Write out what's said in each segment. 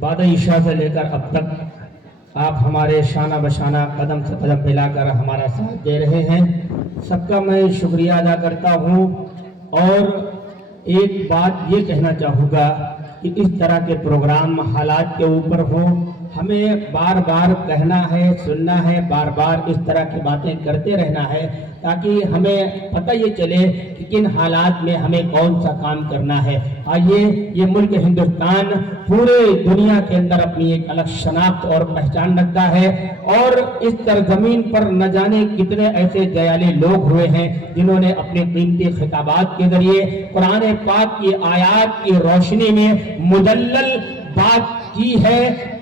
بعد عشاء سے لے کر اب تک آپ ہمارے شانہ بشانہ قدم سے قدم ملا کر ہمارا ساتھ دے رہے ہیں، سب کا میں شکریہ ادا کرتا ہوں۔ اور ایک بات یہ کہنا چاہوں گا کہ اس طرح کے پروگرام حالات کے اوپر ہوں، ہمیں بار بار کہنا ہے، سننا ہے، بار بار اس طرح کی باتیں کرتے رہنا ہے تاکہ ہمیں پتہ یہ چلے کہ کن حالات میں ہمیں کون سا کام کرنا ہے۔ آئیے، یہ ملک ہندوستان پورے دنیا کے اندر اپنی ایک الگ شناخت اور پہچان رکھتا ہے، اور اس سرزمین پر نہ جانے کتنے ایسے دیالے لوگ ہوئے ہیں جنہوں نے اپنے قیمتی خطابات کے ذریعے قرآن پاک کی آیات کی روشنی میں مدلل بات کی ہے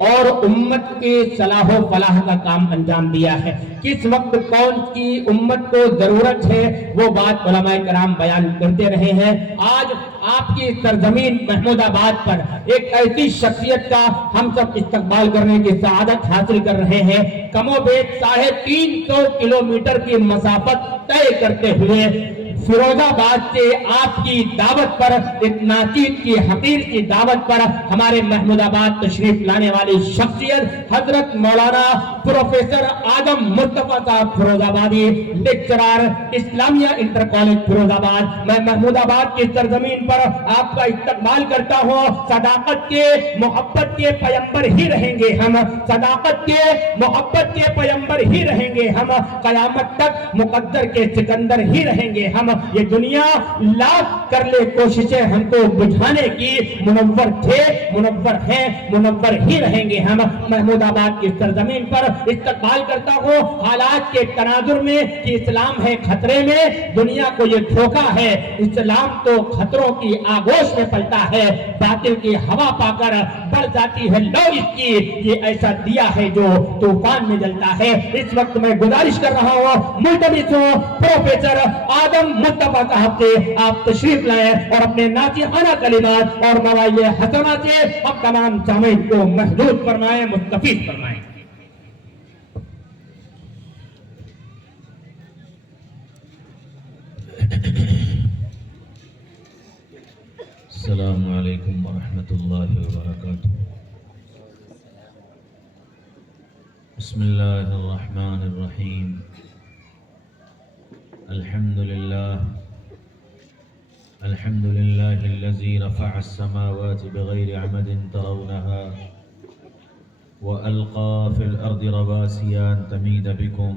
اور امت کے صلاح و فلاح کا کام انجام دیا ہے۔ کس وقت کون کی امت کو ضرورت ہے وہ بات علماء کرام بیان کرتے رہے ہیں۔ آج آپ کی سرزمین محمود آباد پر ایک ایسی شخصیت کا ہم سب استقبال کرنے کی سعادت حاصل کر رہے ہیں، کم و بیش 350 کلومیٹر کی مسافت طے کرتے ہوئے فیروز آباد سے آپ کی دعوت پر، ایک ناچیز کی حقیر کی دعوت پر ہمارے محمود آباد تشریف لانے والی شخصیت حضرت مولانا پروفیسر آدم مصطفیٰ صاحب فیروز آبادی، لیکچرار اسلامیہ انٹر کالج فیروز آباد، میں محمود آباد کی سرزمین پر آپ کا استقبال کرتا ہوں۔ صداقت کے، محبت کے پیمبر ہی رہیں گے ہم، صداقت کے، محبت کے پیمبر ہی رہیں گے ہم، قیامت تک مقدر کے سکندر ہی رہیں گے ہم۔ یہ دنیا لاکھ کر لے کوششیں ہم کو بجھانے کی، منور تھے، منور ہیں، منور ہی رہیں گے ہم۔ محمود آباد کی سرزمین پر استقبال کرتا ہوں حالات کے تناظر میں کہ اسلام ہے خطرے میں، دنیا کو یہ دھوکہ ہے، اسلام تو خطروں کی آغوش میں پلتا ہے، باطل کی ہوا پا کر بڑھ جاتی ہے لو اس کی، یہ ایسا دیا ہے جو طوفان میں جلتا ہے۔ اس وقت میں گزارش کر رہا ہوں، ملتمس ہوں پروفیسر آدم مصطفیٰ صاحب سے آپ تشریف لائیں اور اپنے ناصحانہ کلمات اور مواعظ حسنہ سے اب تمام سامعین کو محدود فرمائیں، مستفید فرمائیں۔ السلام علیکم ورحمۃ اللہ وبرکاتہ۔ بسم اللہ الرحمن الرحیم۔ الحمد للہ الذی رفع السماوات بغیر عمد ترونها وألقى في الأرض رواسي أن تميد بكم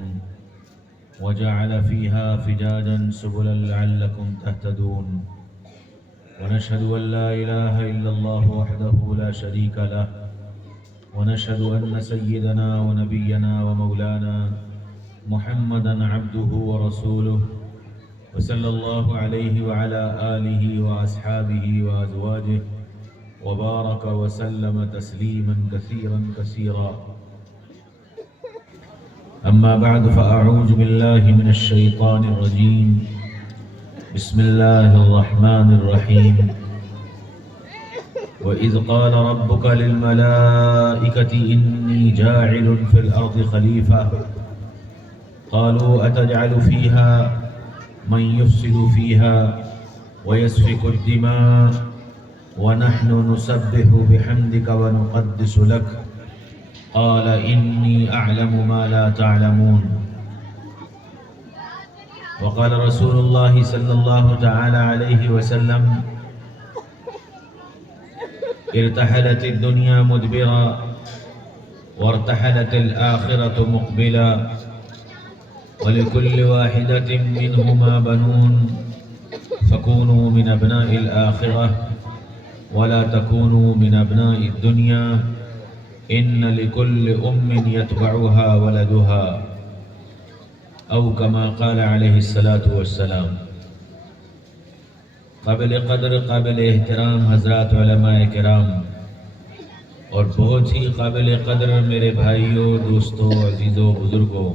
وجعل فيها فجاجا سبلا لعلكم تهتدون، ونشهد أن لا إله إلا الله وحده لا شريك له، ونشهد أن سيدنا ونبينا ومولانا محمدا عبده ورسوله، وصلى الله عليه وعلى آله وأصحابه وأزواجه وبارك وسلم تسليما كثيرا كثيرا. أما بعد فأعوذ بالله من الشيطان الرجيم. بسم الله الرحمن الرحيم. وإذ قال ربك للملائكة إني جاعل في الأرض خليفة قالوا أتجعل فيها من يفسد فيها ويسفك الدماء ونحن نسبح بحمدك ونقدس لك قال إني أعلم ما لا تعلمون. وقال رسول الله صلى الله تعالى عليه وسلم ارتحلت الدنيا مدبرا وارتحلت الآخرة مقبلا ولكل واحدة منهما بنون فكونوا من أبناء الآخرة ولا تكونوا من أبناء الدنيا إن لكل يتبعها ولدها أو كما قال عليه الصلاة والسلام. قابل قدر، قابل احترام حضرات علماء کرام اور بہت ہی قابل قدر میرے بھائیوں، دوستوں، عزیزوں، بزرگوں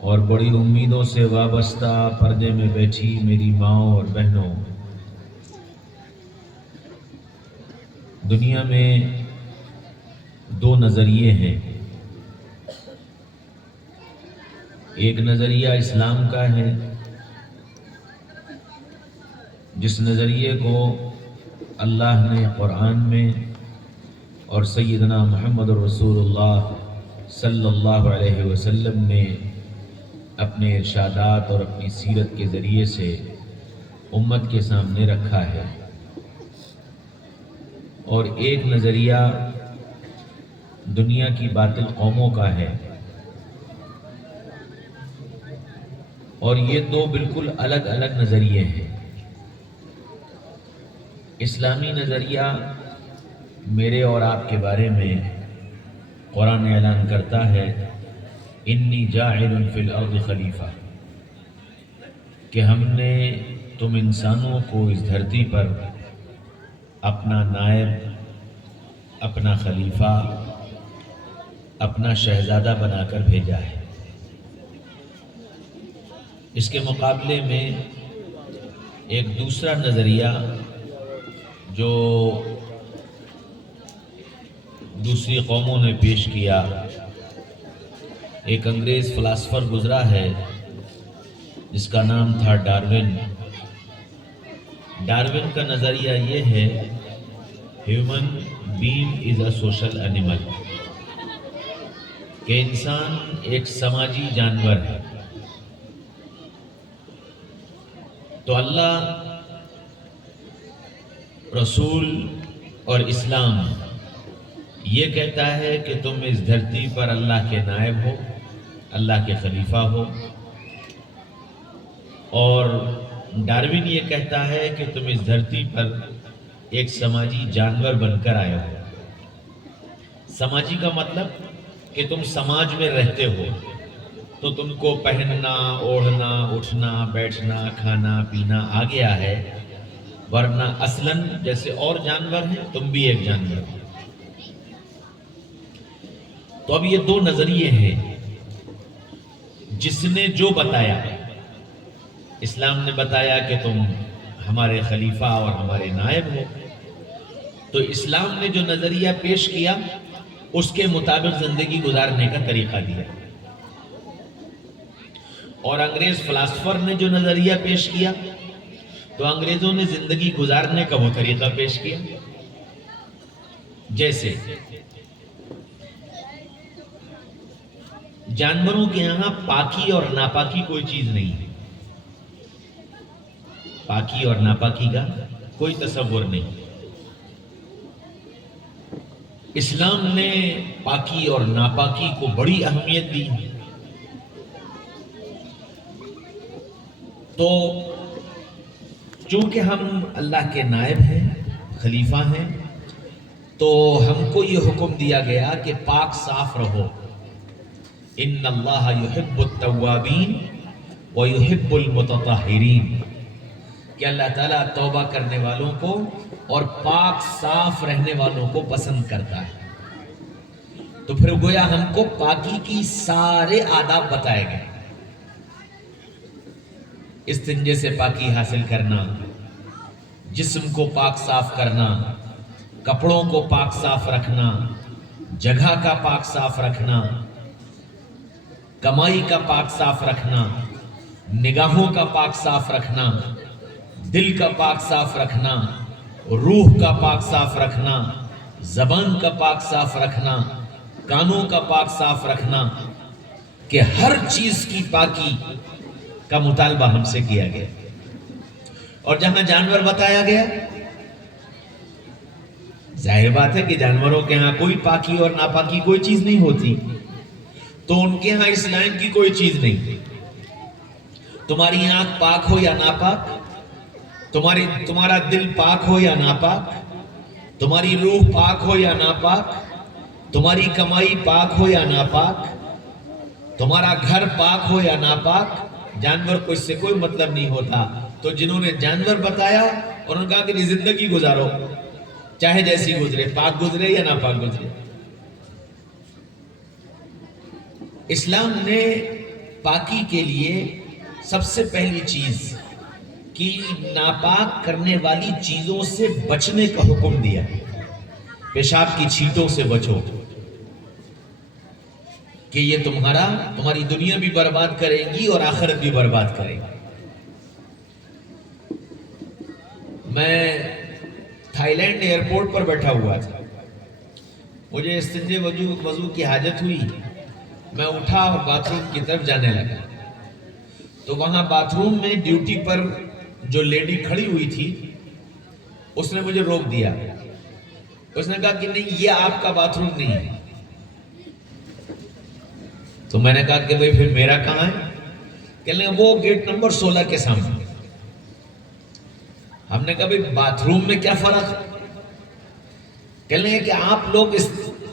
اور بڑی امیدوں سے وابستہ پردے میں بیٹھی میری ماؤں اور بہنوں، دنیا میں دو نظریے ہیں۔ ایک نظریہ اسلام کا ہے جس نظریے کو اللہ نے قرآن میں اور سیدنا محمد رسول اللہ صلی اللہ علیہ وسلم نے اپنے ارشادات اور اپنی سیرت کے ذریعے سے امت کے سامنے رکھا ہے۔ اور ایک نظریہ دنیا کی باطل قوموں کا ہے، اور یہ دو بالکل الگ الگ نظریے ہیں۔ اسلامی نظریہ میرے اور آپ کے بارے میں قرآن اعلان کرتا ہے انی جاعل فی الارض خلیفہ، کہ ہم نے تم انسانوں کو اس دھرتی پر اپنا نائب، اپنا خلیفہ، اپنا شہزادہ بنا کر بھیجا ہے۔ اس کے مقابلے میں ایک دوسرا نظریہ جو دوسری قوموں نے پیش کیا، ایک انگریز فلاسفر گزرا ہے جس کا نام تھا ڈارون۔ ڈارون کا نظریہ یہ ہے human being is a social animal, کہ انسان ایک سماجی جانور ہے۔ تو اللہ، رسول اور اسلام یہ کہتا ہے کہ تم اس دھرتی پر اللہ کے نائب ہو، اللہ کے خلیفہ ہو، اور ڈارون یہ کہتا ہے کہ تم اس دھرتی پر ایک سماجی جانور بن کر آئے ہو۔ سماجی کا مطلب کہ تم سماج میں رہتے ہو تو تم کو پہننا، اوڑھنا، اٹھنا، بیٹھنا، کھانا پینا آ گیا ہے، ورنہ اصلاً جیسے اور جانور ہیں تم بھی ایک جانور ہو۔ تو اب یہ دو نظریے ہیں، جس نے جو بتایا، اسلام نے بتایا کہ تم ہمارے خلیفہ اور ہمارے نائب ہو، تو اسلام نے جو نظریہ پیش کیا اس کے مطابق زندگی گزارنے کا طریقہ دیا، اور انگریز فلاسفر نے جو نظریہ پیش کیا تو انگریزوں نے زندگی گزارنے کا وہ طریقہ پیش کیا۔ جیسے جانوروں کے یہاں پاکی اور ناپاکی کوئی چیز نہیں ہے، پاکی اور ناپاکی کا کوئی تصور نہیں۔ اسلام نے پاکی اور ناپاکی کو بڑی اہمیت دی۔ تو چونکہ ہم اللہ کے نائب ہیں، خلیفہ ہیں، تو ہم کو یہ حکم دیا گیا کہ پاک صاف رہو۔ ان اللہ یحب التوابین ویحب المتطہرین، کہ اللہ تعالیٰ توبہ کرنے والوں کو اور پاک صاف رہنے والوں کو پسند کرتا ہے۔ تو پھر گویا ہم کو پاکی کی سارے آداب بتائے گئے۔ استنجے سے پاکی حاصل کرنا، جسم کو پاک صاف کرنا، کپڑوں کو پاک صاف رکھنا، جگہ کا پاک صاف رکھنا، کمائی کا پاک صاف رکھنا، نگاہوں کا پاک صاف رکھنا، دل کا پاک صاف رکھنا، روح کا پاک صاف رکھنا، زبان کا پاک صاف رکھنا، کانوں کا پاک صاف رکھنا، کہ ہر چیز کی پاکی کا مطالبہ ہم سے کیا گیا۔ اور جہاں جانور بتایا گیا، ظاہر بات ہے کہ جانوروں کے ہاں کوئی پاکی اور ناپاکی کوئی چیز نہیں ہوتی، تو ان کے ہاں اس لائن کی کوئی چیز نہیں۔ تمہاری آنکھ پاک ہو یا ناپاک، تمہارا دل پاک ہو یا ناپاک، تمہاری روح پاک ہو یا ناپاک، تمہاری کمائی پاک ہو یا ناپاک، تمہارا گھر پاک ہو یا ناپاک، جانور کو اس سے کوئی مطلب نہیں ہوتا۔ تو جنہوں نے جانور بتایا اور انہوں نے کہا کہ زندگی گزارو چاہے جیسی گزرے، پاک گزرے یا ناپاک گزرے۔ اسلام نے پاکی کے لیے سب سے پہلی چیز کہ ناپاک کرنے والی چیزوں سے بچنے کا حکم دیا۔ پیشاب کی چھینٹوں سے بچو، کہ یہ تمہاری دنیا بھی برباد کرے گی اور آخرت بھی برباد کرے گی۔ میں تھائی لینڈ ایئرپورٹ پر بیٹھا ہوا تھا، مجھے استنجے وضو کی حاجت ہوئی، میں اٹھا اور باتھ روم کی طرف جانے لگا، تو وہاں باتھ روم میں ڈیوٹی پر جو لیڈی کھڑی ہوئی تھی اس نے مجھے روک دیا. اس نے کہا کہ نہیں، یہ آپ کا باتھ روم نہیں ہے. تو میں نے کہا کہ بھئی پھر میرا کہاں ہے؟ کہنے لگے وہ گیٹ نمبر 16 کے سامنے. ہم نے کہا بھئی باتھ روم میں کیا فرق ہے؟ کہنے لگے کہ آپ لوگ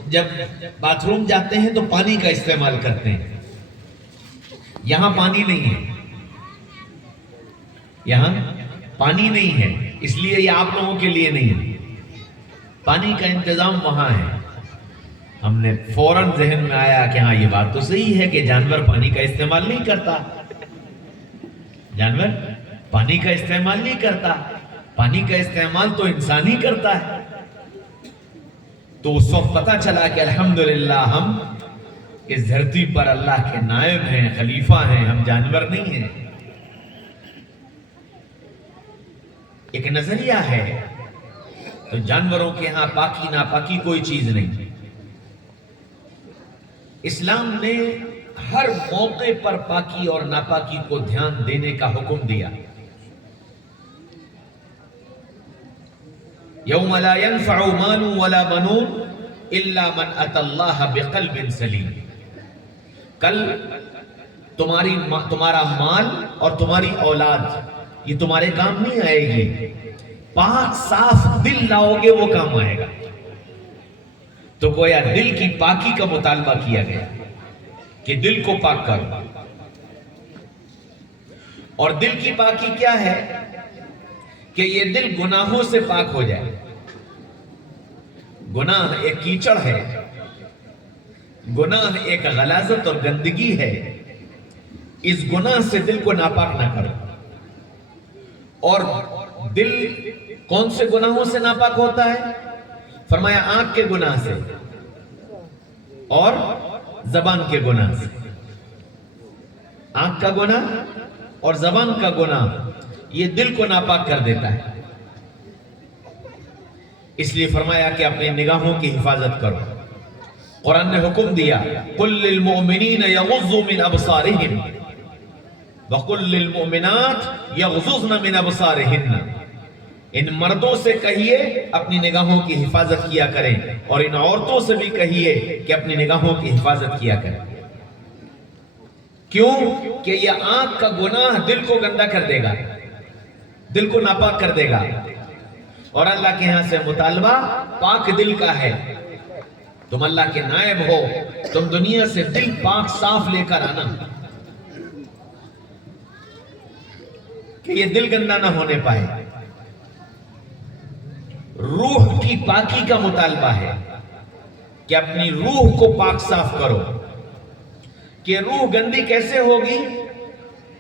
جب باتھ روم جاتے ہیں تو پانی کا استعمال کرتے ہیں، یہاں پانی نہیں ہے، یہاں پانی نہیں ہے، اس لیے یہ آپ لوگوں کے لیے نہیں ہے، پانی کا انتظام وہاں ہے. ہم نے فوراً ذہن میں آیا کہ ہاں یہ بات تو صحیح ہے کہ جانور پانی کا استعمال نہیں کرتا، جانور پانی کا استعمال نہیں کرتا، پانی کا استعمال تو انسان ہی کرتا ہے. تو اس وقت پتہ چلا کہ الحمدللہ ہم اس دھرتی پر اللہ کے نائب ہیں، خلیفہ ہیں، ہم جانور نہیں ہیں. ایک نظریہ ہے. تو جانوروں کے ہاں پاکی ناپاکی کوئی چیز نہیں. اسلام نے ہر موقع پر پاکی اور ناپاکی کو دھیان دینے کا حکم دیا. یوم لا ينفع مال ولا بنون الا من اتى الله بقلب سلیم. کل تمہارا مال اور تمہاری اولاد یہ تمہارے کام نہیں آئے گی، پاک صاف دل لاؤ گے وہ کام آئے گا. تو گویا دل کی پاکی کا مطالبہ کیا گیا کہ دل کو پاک کرو. اور دل کی پاکی کیا ہے؟ کہ یہ دل گناہوں سے پاک ہو جائے. گناہ ایک کیچڑ ہے، گناہ ایک غلاظت اور گندگی ہے. اس گناہ سے دل کو ناپاک نہ کرو. اور دل کون سے گناہوں سے ناپاک ہوتا ہے؟ فرمایا آنکھ کے گناہ سے اور زبان کے گناہ سے. آنکھ کا گناہ اور زبان کا گناہ یہ دل کو ناپاک کر دیتا ہے. اس لیے فرمایا کہ اپنی نگاہوں کی حفاظت کرو. قرآن نے حکم دیا قل للمؤمنین یغضوا من ابصارہم وقل للمؤمنات یغضضن من ابصارہن. ان مردوں سے کہیے اپنی نگاہوں کی حفاظت کیا کریں، اور ان عورتوں سے بھی کہیے کہ اپنی نگاہوں کی حفاظت کیا کریں. کیوں؟ کہ یہ آنکھ کا گناہ دل کو گندا کر دے گا، دل کو ناپاک کر دے گا. اور اللہ کے ہاں سے مطالبہ پاک دل کا ہے. تم اللہ کے نائب ہو، تم دنیا سے دل پاک صاف لے کر آنا کہ یہ دل گندا نہ ہونے پائے. روح کی پاکی کا مطالبہ ہے کہ اپنی روح کو پاک صاف کرو. کہ روح گندی کیسے ہوگی؟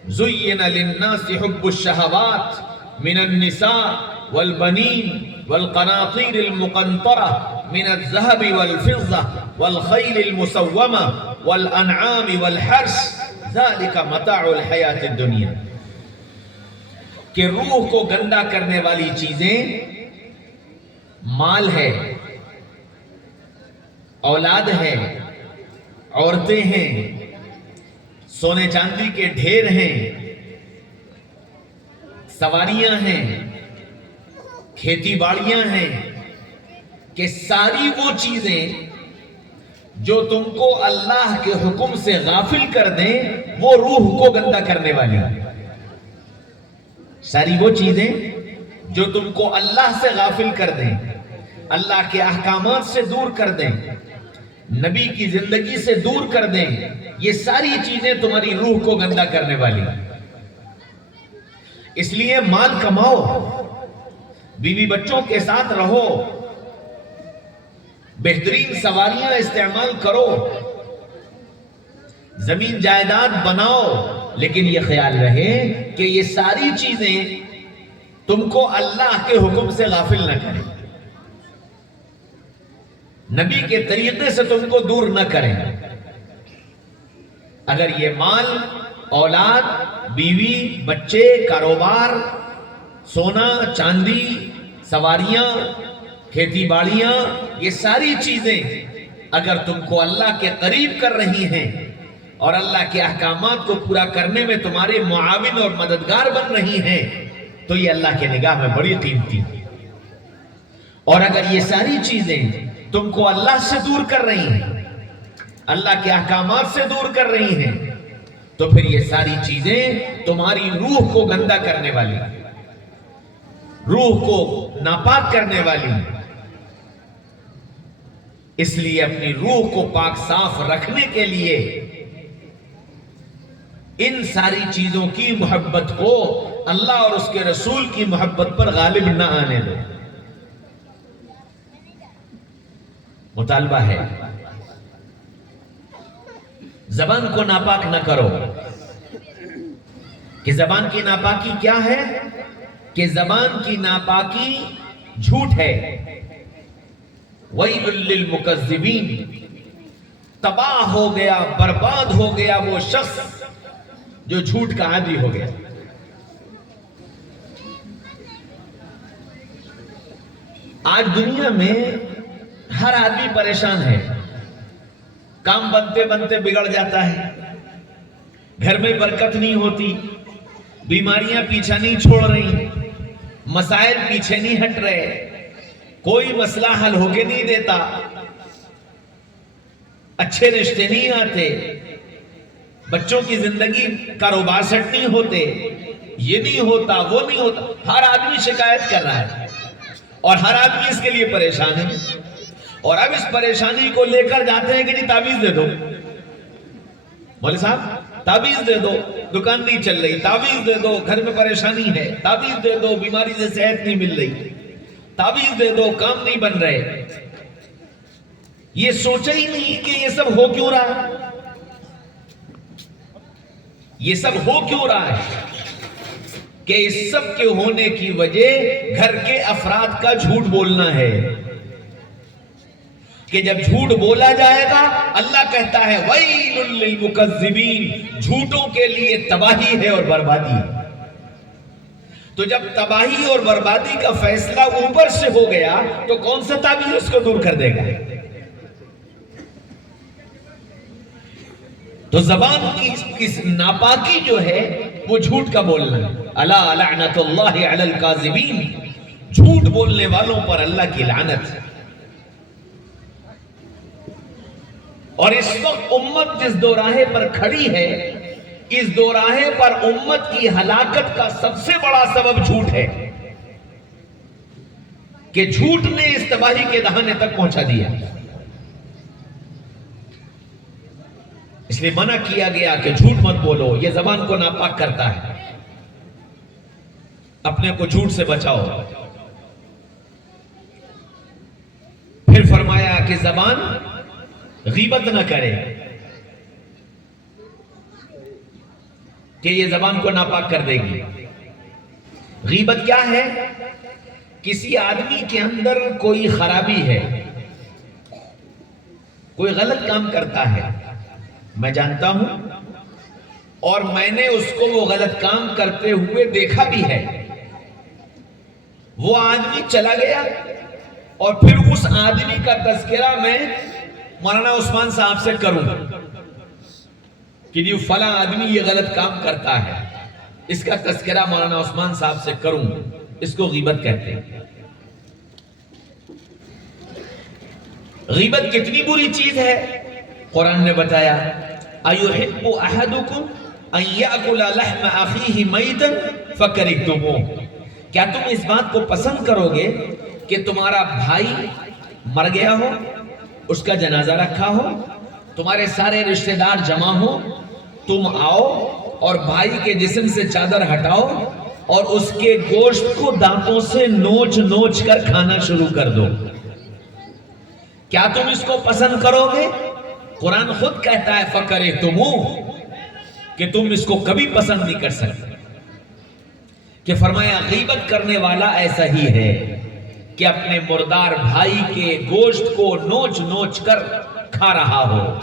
زُيِّنَ لِلنَّاسِ حُبُّ الشَّهَوَاتِ مِنَ النِّسَاءِ وَالْبَنِينَ وَالْقَنَاطِيرِ الْمُقَنطَرَةِ مِنَ الذَّهَبِ وَالْفِضَّةِ وَالْخَيْلِ الْمُسَوَّمَةِ وَالْأَنْعَامِ وَالْحَرْثِ ذَلِكَ مَتَاعُ الْحَيَاةِ الدُّنْيَا. کہ روح کو گندا کرنے والی چیزیں مال ہے، اولاد ہے، عورتیں ہیں، سونے چاندی کے ڈھیر ہیں، سواریاں ہیں، کھیتی باڑیاں ہیں. کہ ساری وہ چیزیں جو تم کو اللہ کے حکم سے غافل کر دیں وہ روح کو گندا کرنے والی ہیں. ساری وہ چیزیں جو تم کو اللہ سے غافل کر دیں، اللہ کے احکامات سے دور کر دیں، نبی کی زندگی سے دور کر دیں، یہ ساری چیزیں تمہاری روح کو گندا کرنے والی ہیں. اس لیے مال کماؤ، بیوی بچوں کے ساتھ رہو، بہترین سواریاں استعمال کرو، زمین جائیداد بناؤ، لیکن یہ خیال رہے کہ یہ ساری چیزیں تم کو اللہ کے حکم سے غافل نہ کریں، نبی کے طریقے سے تم کو دور نہ کریں. اگر یہ مال، اولاد، بیوی، بچے، کاروبار، سونا چاندی، سواریاں، کھیتی باڑیاں، یہ ساری چیزیں اگر تم کو اللہ کے قریب کر رہی ہیں اور اللہ کے احکامات کو پورا کرنے میں تمہارے معاون اور مددگار بن رہی ہیں تو یہ اللہ کے نگاہ میں بڑی قیمتی ہے۔ اور اگر یہ ساری چیزیں تم کو اللہ سے دور کر رہی ہیں، اللہ کے احکامات سے دور کر رہی ہیں، تو پھر یہ ساری چیزیں تمہاری روح کو گندا کرنے والی، روح کو ناپاک کرنے والی۔ اس لیے اپنی روح کو پاک صاف رکھنے کے لیے ان ساری چیزوں کی محبت کو اللہ اور اس کے رسول کی محبت پر غالب نہ آنے دو۔ مطالبہ ہے زبان کو ناپاک نہ کرو۔ کہ زبان کی ناپاکی کیا ہے؟ کہ زبان کی ناپاکی جھوٹ ہے۔ وَيْلٌ لِّلْمُكَذِّبِينَ، تباہ ہو گیا، برباد ہو گیا وہ شخص جو جھوٹ کا عادی ہو گیا۔ آج دنیا میں ہر آدمی پریشان ہے، کام بنتے بنتے بگڑ جاتا ہے، گھر میں برکت نہیں ہوتی، بیماریاں پیچھا نہیں چھوڑ رہی، مسائل پیچھے نہیں ہٹ رہے، کوئی مسئلہ حل ہو کے نہیں دیتا، اچھے رشتے نہیں آتے، بچوں کی زندگی کاروبار سیٹ نہیں ہوتے، یہ نہیں ہوتا، وہ نہیں ہوتا، ہر آدمی شکایت کر رہا ہے اور ہر آدمی اس کے لیے پریشان ہے۔ اور اب اس پریشانی کو لے کر جاتے ہیں کہ جی تعویذ دے دو، مولوی صاحب تعویذ دے دو، دکان نہیں چل رہی، تعویذ دے دو، گھر میں پریشانی ہے، تعویذ دے دو، بیماری سے صحت نہیں مل رہی، تعویذ دے دو، کام نہیں بن رہے۔ یہ سوچا ہی نہیں کہ یہ سب ہو کیوں رہا ہے، یہ سب ہو کیوں رہا ہے، کہ اس سب کے ہونے کی وجہ گھر کے افراد کا جھوٹ بولنا ہے۔ کہ جب جھوٹ بولا جائے گا اللہ کہتا ہے وَيْلٌ لِّلْمُكَذِّبِينَ، جھوٹوں کے لیے تباہی ہے اور بربادی ہے۔ تو جب تباہی اور بربادی کا فیصلہ اوپر سے ہو گیا تو کون سا تعبیر اس کو دور کر دے گا؟ تو زبان کی ناپاکی جو ہے وہ جھوٹ کا بولنا ہے۔ الا لعنت اللہ علی الکاذبین، جھوٹ بولنے والوں پر اللہ کی لعنت۔ اور اس وقت امت جس دوراہے پر کھڑی ہے، اس دوراہے پر امت کی ہلاکت کا سب سے بڑا سبب جھوٹ ہے، کہ جھوٹ نے اس تباہی کے دہانے تک پہنچا دیا۔ اس لیے منع کیا گیا کہ جھوٹ مت بولو، یہ زبان کو ناپاک کرتا ہے، اپنے کو جھوٹ سے بچاؤ۔ پھر فرمایا کہ زبان غیبت نہ کرے، کہ یہ زبان کو ناپاک کر دے گی۔ غیبت کیا ہے؟ کسی آدمی کے اندر کوئی خرابی ہے، کوئی غلط کام کرتا ہے، میں جانتا ہوں اور میں نے اس کو وہ غلط کام کرتے ہوئے دیکھا بھی ہے، وہ آدمی چلا گیا اور پھر اس آدمی کا تذکرہ میں مولانا عثمان صاحب سے کروں کہ جی فلاں آدمی یہ غلط کام کرتا ہے، اس کا تذکرہ مولانا عثمان صاحب سے کروں، اس کو غیبت کہتے ہیں۔ غیبت کتنی بری چیز ہے، قرآن نے بتایا اَيُحِبُّ أَحَدُكُمْ أَن يَأْكُلَ لَحْمَ أَخِيهِ مَيْتًا فَكَرِهْتُمُوهُ، کیا تم اس بات کو پسند کرو گے کہ تمہارا بھائی مر گیا ہو، اس کا جنازہ رکھا ہو، تمہارے سارے رشتہ دار جمع ہو، تم آؤ اور بھائی کے جسم سے چادر ہٹاؤ اور اس کے گوشت کو دانتوں سے نوچ نوچ کر کھانا شروع کر دو، کیا تم اس کو پسند کرو گے؟ قرآن خود کہتا ہے فَكَرِهْتُمُوهُ، کہ تم اس کو کبھی پسند نہیں کر سکتے۔ کہ فرمایا غیبت کرنے والا ایسا ہی ہے کہ اپنے مردار بھائی کے گوشت کو نوچ نوچ کر کھا رہا ہو۔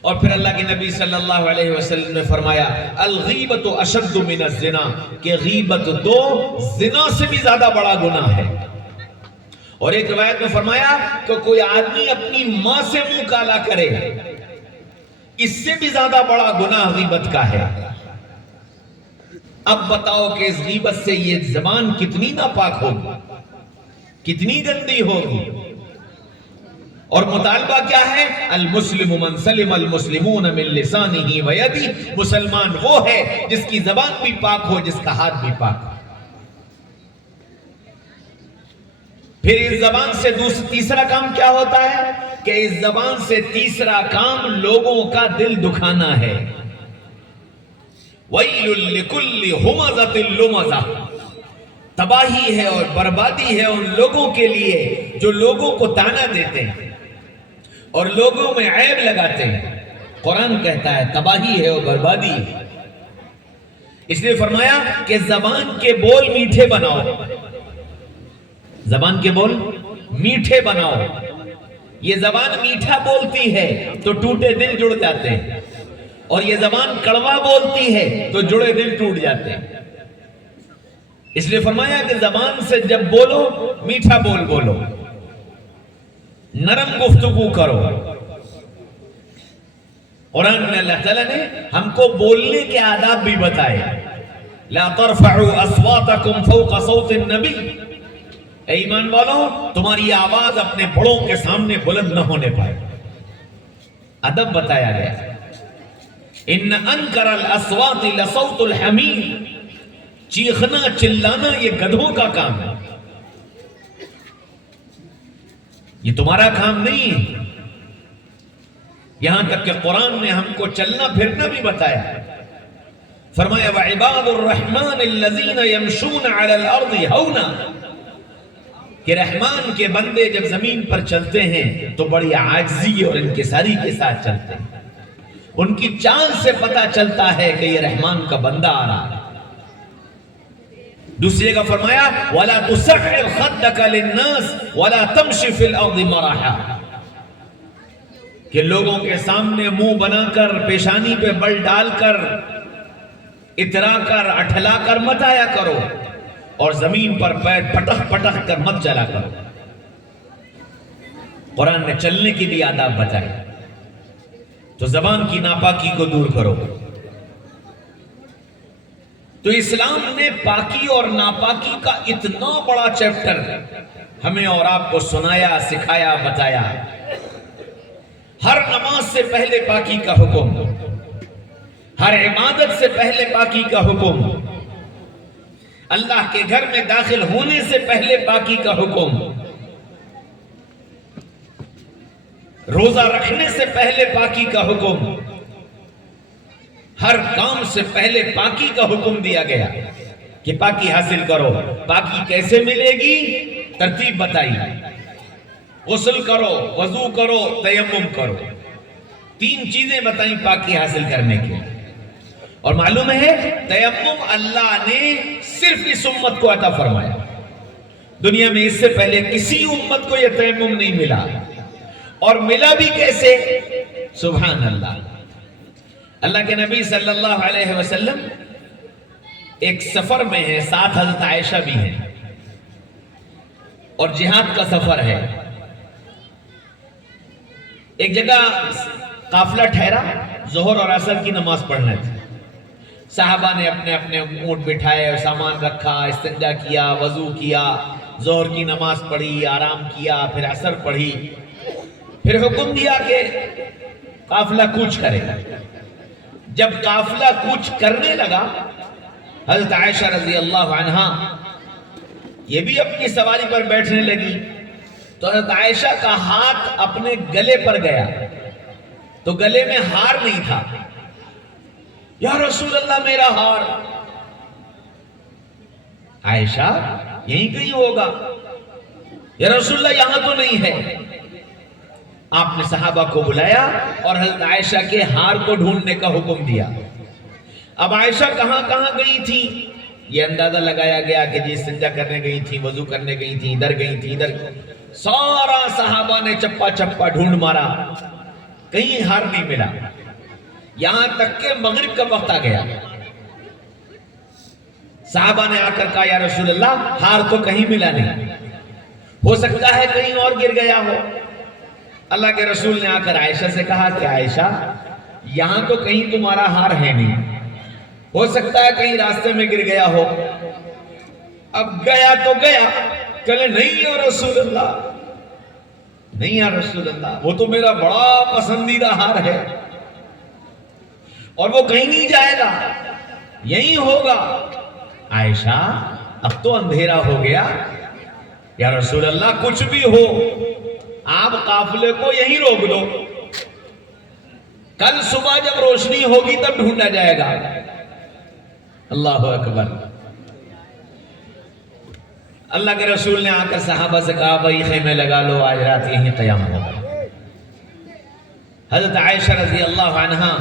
اور پھر اللہ کے نبی صلی اللہ علیہ وسلم نے فرمایا الغیبت اشد من الزنا، کہ غیبت زنا سے بھی زیادہ بڑا گناہ ہے۔ اور ایک روایت میں فرمایا کہ کوئی آدمی اپنی ماں سے منہ کالا کرے، اس سے بھی زیادہ بڑا گناہ غیبت کا ہے۔ اب بتاؤ کہ اس غیبت سے یہ زبان کتنی ناپاک ہوگی، کتنی گندی ہوگی۔ اور مطالبہ کیا ہے؟ المسلم من سلم المسلمون من لسانہ و یدہ، مسلمان وہ ہے جس کی زبان بھی پاک ہو، جس کا ہاتھ بھی پاک ہو۔ پھر اس زبان سے تیسرا کام کیا ہوتا ہے کہ اس زبان سے تیسرا کام لوگوں کا دل دکھانا ہے۔ وَيْلٌ لِكُلِّ هُمَزَةٍ لُمَزَةٍ، تباہی ہے اور بربادی ہے ان لوگوں کے لیے جو لوگوں کو طعنہ دیتے ہیں اور لوگوں میں عیب لگاتے ہیں۔ قرآن کہتا ہے تباہی ہے اور بربادی ہے۔ اس نے فرمایا کہ زبان کے بول میٹھے بناؤ، زبان کے بول میٹھے بناؤ۔ یہ زبان میٹھا بولتی ہے تو ٹوٹے دل جڑ جاتے ہیں، اور یہ زبان کڑوا بولتی ہے تو جڑے دل ٹوٹ جاتے ہیں۔ اس لیے فرمایا کہ زبان سے جب بولو میٹھا بول بولو، نرم گفتگو کرو۔ قرآن میں اللہ تعالیٰ نے ہم کو بولنے کے آداب بھی بتائے۔ لا ترفعوا اصواتکم فوق صوت النبی، اے ایمان والوں تمہاری آواز اپنے بڑوں کے سامنے بلند نہ ہونے پائے، ادب بتایا گیا۔ ان انکر الاصوات لصوت الحمیر، چیخنا چلانا یہ گدھوں کا کام ہے، یہ تمہارا کام نہیں ہے۔ یہاں تک کہ قرآن نے ہم کو چلنا پھرنا بھی بتایا، فرمایا وعباد الرحمن الذین یمشون علی الارض ہونا، کہ رحمان کے بندے جب زمین پر چلتے ہیں تو بڑی عاجزی اور انکساری کے ساتھ چلتے ہیں۔ ان کی چال سے پتہ چلتا ہے کہ یہ رحمان کا بندہ آ رہا ہے۔ دوسری جگہ فرمایا وَلَا تُسَعِّرْ خَدَّكَ لِلنَّاسِ وَلَا تَمْشِ فِي الْأَرْضِ مَرَحًا، کہ لوگوں کے سامنے منہ بنا کر، پیشانی پہ بل ڈال کر، اترا کر، اٹھلا کر مت آیا کرو، اور زمین پر پیر پٹخ پٹخ کر مت چلا کرو۔ قرآن نے چلنے کی بھی آداب بتائے۔ تو زبان کی ناپاکی کو دور کرو۔ تو اسلام نے پاکی اور ناپاکی کا اتنا بڑا چیپٹر ہمیں اور آپ کو سنایا، سکھایا، بتایا۔ ہر نماز سے پہلے پاکی کا حکم، ہر عبادت سے پہلے پاکی کا حکم، اللہ کے گھر میں داخل ہونے سے پہلے پاکی کا حکم، روزہ رکھنے سے پہلے پاکی کا حکم، ہر کام سے پہلے پاکی کا حکم دیا گیا کہ پاکی حاصل کرو۔ پاکی کیسے ملے گی؟ ترتیب بتائی، غسل کرو، وضو کرو، تیمم کرو، تین چیزیں بتائیں پاکی حاصل کرنے کے۔ اور معلوم ہے تیمم اللہ نے صرف اس امت کو عطا فرمایا، دنیا میں اس سے پہلے کسی امت کو یہ تیمم نہیں ملا۔ اور ملا بھی کیسے؟ سبحان اللہ، اللہ کے نبی صلی اللہ علیہ وسلم ایک سفر میں ہیں، ساتھ حضرت عائشہ بھی ہیں، اور جہاد کا سفر ہے۔ ایک جگہ قافلہ ٹھہرا، ظہر اور عصر کی نماز پڑھنا تھی۔ صحابہ نے اپنے اپنے اونٹ بٹھائے، سامان رکھا، استنجا کیا، وضو کیا، ظہر کی نماز پڑھی، آرام کیا، پھر عصر پڑھی، پھر حکم دیا کہ قافلہ کوچ کرے۔ جب قافلہ کوچ کرنے لگا، حضرت عائشہ رضی اللہ عنہا یہ بھی اپنی سواری پر بیٹھنے لگی، تو حضرت عائشہ کا ہاتھ اپنے گلے پر گیا، تو گلے میں ہار نہیں تھا۔ یا رسول اللہ میرا ہار۔ عائشہ یہیں کہیں ہوگا۔ یا رسول اللہ یہاں تو نہیں ہے۔ آپ نے صحابہ کو بلایا اور حضرت عائشہ کے ہار کو ڈھونڈنے کا حکم دیا۔ اب عائشہ کہاں کہاں گئی تھی یہ اندازہ لگایا گیا کہ جی استنجا کرنے گئی تھی، وضو کرنے گئی تھی، ادھر گئی تھی، ادھر۔ سارا صحابہ نے چپا چپا ڈھونڈ مارا، کہیں ہار نہیں ملا، یہاں تک کہ مغرب کا وقت آ گیا۔ صحابہ نے آ کر کہا یا رسول اللہ ہار تو کہیں ملا نہیں۔ ہو سکتا ہے کہیں اور گر گیا ہو۔ اللہ کے رسول نے آ کر عائشہ سے کہا کہ عائشہ یہاں تو کہیں تمہارا ہار ہے نہیں، ہو سکتا ہے کہیں راستے میں گر گیا ہو۔ اب گیا تو گیا، کہے نہیں یا رسول اللہ، نہیں یا رسول اللہ، وہ تو میرا بڑا پسندیدہ ہار ہے اور وہ کہیں نہیں جائے گا، یہی ہوگا۔ عائشہ اب تو اندھیرا ہو گیا، یا رسول اللہ کچھ بھی ہو آپ قافلے کو یہیں روک دو، کل صبح جب روشنی ہوگی تب ڈھونڈا جائے گا۔ اللہ اکبر۔ اللہ کے رسول نے آ کر صحابہ سے کہا بھائی خیمے لگا لو، آج رات یہیں قیام ہوگا۔ حضرت عائشہ رضی اللہ عنہا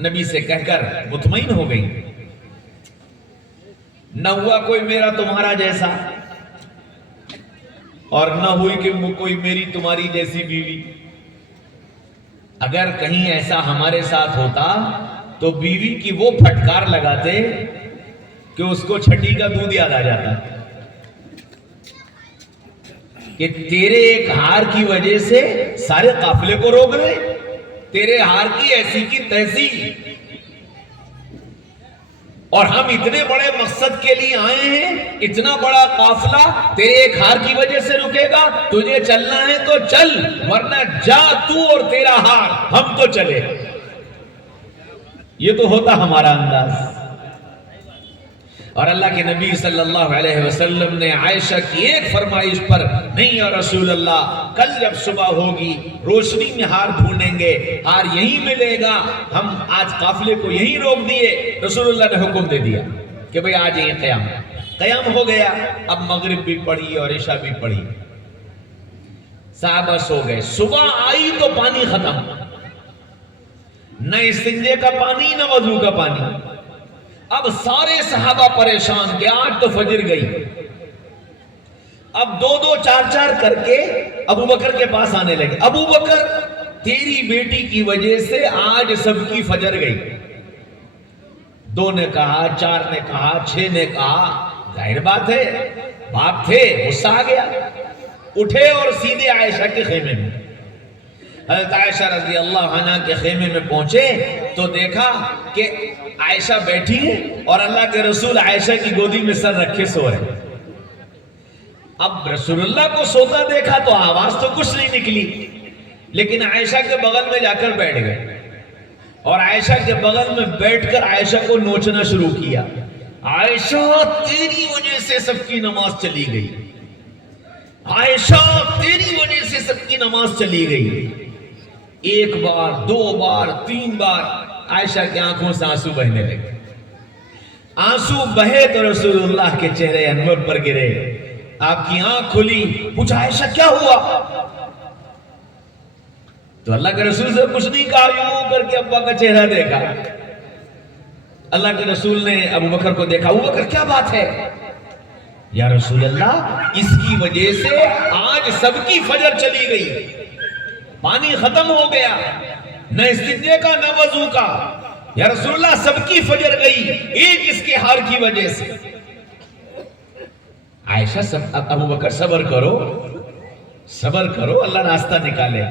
نبی سے کہہ کر مطمئن ہو گئی، نہ ہوا کوئی میرا تمہارا جیسا اور نہ ہوئی کہ کوئی میری تمہاری جیسی بیوی۔ اگر کہیں ایسا ہمارے ساتھ ہوتا تو بیوی کی وہ پھٹکار لگاتے کہ اس کو چھٹی کا دودھ یاد آ جاتا کہ تیرے ایک ہار کی وجہ سے سارے قافلے کو روک دے، تیرے ہار کی ایسی کی تیسی، اور ہم اتنے بڑے مقصد کے لیے آئے ہیں، اتنا بڑا قافلہ تیرے ایک ہار کی وجہ سے رکے گا؟ تجھے چلنا ہے تو چل، ورنہ جا تو اور تیرا ہار، ہم تو چلے۔ یہ تو ہوتا ہمارا انداز۔ اور اللہ کے نبی صلی اللہ علیہ وسلم نے عائشہ کی ایک فرمائش پر، نہیں یا رسول اللہ کل جب صبح ہوگی روشنی میں ہار ڈھونڈیں گے، ہار یہیں ملے گا، ہم آج قافلے کو یہیں روک دیے۔ رسول اللہ نے حکم دے دیا کہ بھئی آج یہیں قیام ہو گیا۔ اب مغرب بھی پڑھی اور عشاء بھی پڑھی، صحابہ سو گئے۔ صبح آئی تو پانی ختم، نہ استنجے کا پانی نہ وضو کا پانی۔ اب سارے صحابہ پریشان کہ آج تو فجر گئی۔ اب دو دو چار چار کر کے ابو بکر کے پاس آنے لگے، ابو بکر تیری بیٹی کی وجہ سے آج سب کی فجر گئی۔ دو نے کہا، چار نے کہا، چھ نے کہا، ظاہر بات ہے باپ تھے، غصہ آ گیا، اٹھے اور سیدھے عائشہ کے خیمے میں۔ حضرت عائشہ رضی اللہ عنہ کے خیمے میں پہنچے تو دیکھا کہ عائشہ بیٹھی ہے اور اللہ کے رسول عائشہ کی گودی میں سر رکھے سو رہے۔ اب رسول اللہ کو سوتا دیکھا تو آواز تو کچھ نہیں نکلی، لیکن عائشہ کے بغل میں جا کر بیٹھ گئے اور عائشہ کے بغل میں بیٹھ کر عائشہ کو نوچنا شروع کیا۔ عائشہ تیری وجہ سے سب کی نماز چلی گئی، عائشہ تیری وجہ سے سب کی نماز چلی گئی۔ ایک بار، دو بار، تین بار عائشہ کی آنکھوں سے آنسو بہنے لگے۔ آنسو بہے تو رسول اللہ کے چہرے انور پر گرے، آپ کی آنکھ کھلی، پوچھا عائشہ کیا ہوا؟ تو اللہ کے رسول سے کچھ نہیں کہا، یوں کر کے ابا کا چہرہ دیکھا۔ اللہ کے رسول نے ابو بکر کو دیکھا، ابو بکر کیا بات ہے؟ یا رسول اللہ اس کی وجہ سے آج سب کی فجر چلی گئی، پانی ختم ہو گیا، نہ استنجے کا نہ وضو کا، یا رسول اللہ سب کی فجر گئی ایک اس کے ہار کی وجہ سے۔ عائشہ ابو بکر صبر کرو، صبر کرو، اللہ راستہ نکالے۔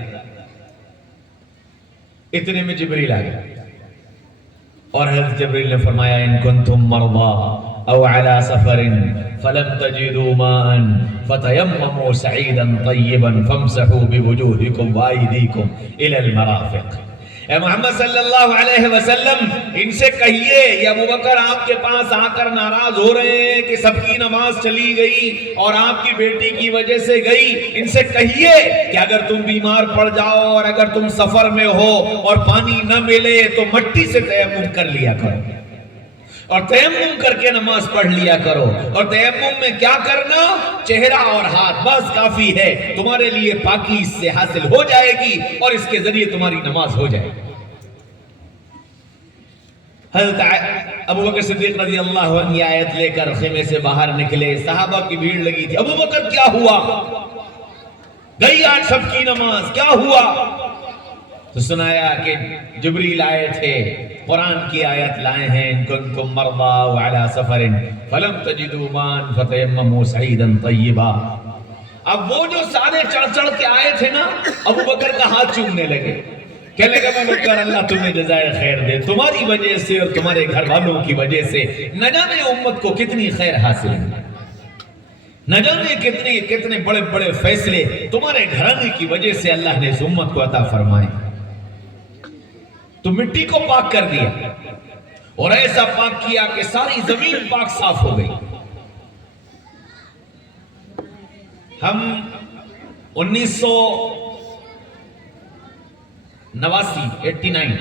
اتنے میں جبریل آ گیا اور حضرت جبریل نے فرمایا ان کنتم مرضى او على سفر فلم تجدوا ماء فتيمموا سعيدا طيبا فامسحوا بوجوهكم وايديكم الى المرافق۔ اے محمد صلی اللہ علیہ وسلم ان سے کہیے، یا ابو بکر آپ کے پاس آ کر ناراض ہو رہے ہیں کہ سب کی نماز چلی گئی اور آپ کی بیٹی کی وجہ سے گئی، ان سے کہیے کہ اگر تم بیمار پڑ جاؤ اور اگر تم سفر میں ہو اور پانی نہ ملے تو مٹی سے تیمم کر لیا کرو اور تیمم کر کے نماز پڑھ لیا کرو۔ اور تیمم میں کیا کرنا؟ چہرہ اور ہاتھ بس کافی ہے، تمہارے لیے پاکی اس سے حاصل ہو جائے گی اور اس کے ذریعے تمہاری نماز ہو جائے گی۔ حضرت ابو بکر صدیق رضی اللہ عنہ یہ آیت لے کر خیمے سے باہر نکلے، صحابہ کی بھیڑ لگی تھی، ابو بکر کیا ہوا؟ گئی آج سب کی نماز، کیا ہوا؟ تو سنایا کہ جبریل آئے تھے، قرآن کی آیت لائے ہیں ان کنتم مرضى وعلى سفر فلم تجدوا ماء فتيمموا سعيدا طيبا۔ اب وہ جو سارے چڑھ چڑھ کے آئے تھے نا، ابو بکر کا ہاتھ چومنے لگے، کہنے لگا ابو بکر اللہ تمہیں جزائے خیر دے، تمہاری وجہ سے اور تمہارے گھر والوں کی وجہ سے نہ جانے امت کو کتنی خیر حاصل ہے، نہ جانے کتنے بڑے بڑے فیصلے تمہارے گھرانے کی وجہ سے اللہ نے اس امت کو عطا فرمائے۔ تو مٹی کو پاک کر دیا اور ایسا پاک کیا کہ ساری زمین پاک صاف ہو گئی۔ ہم 1989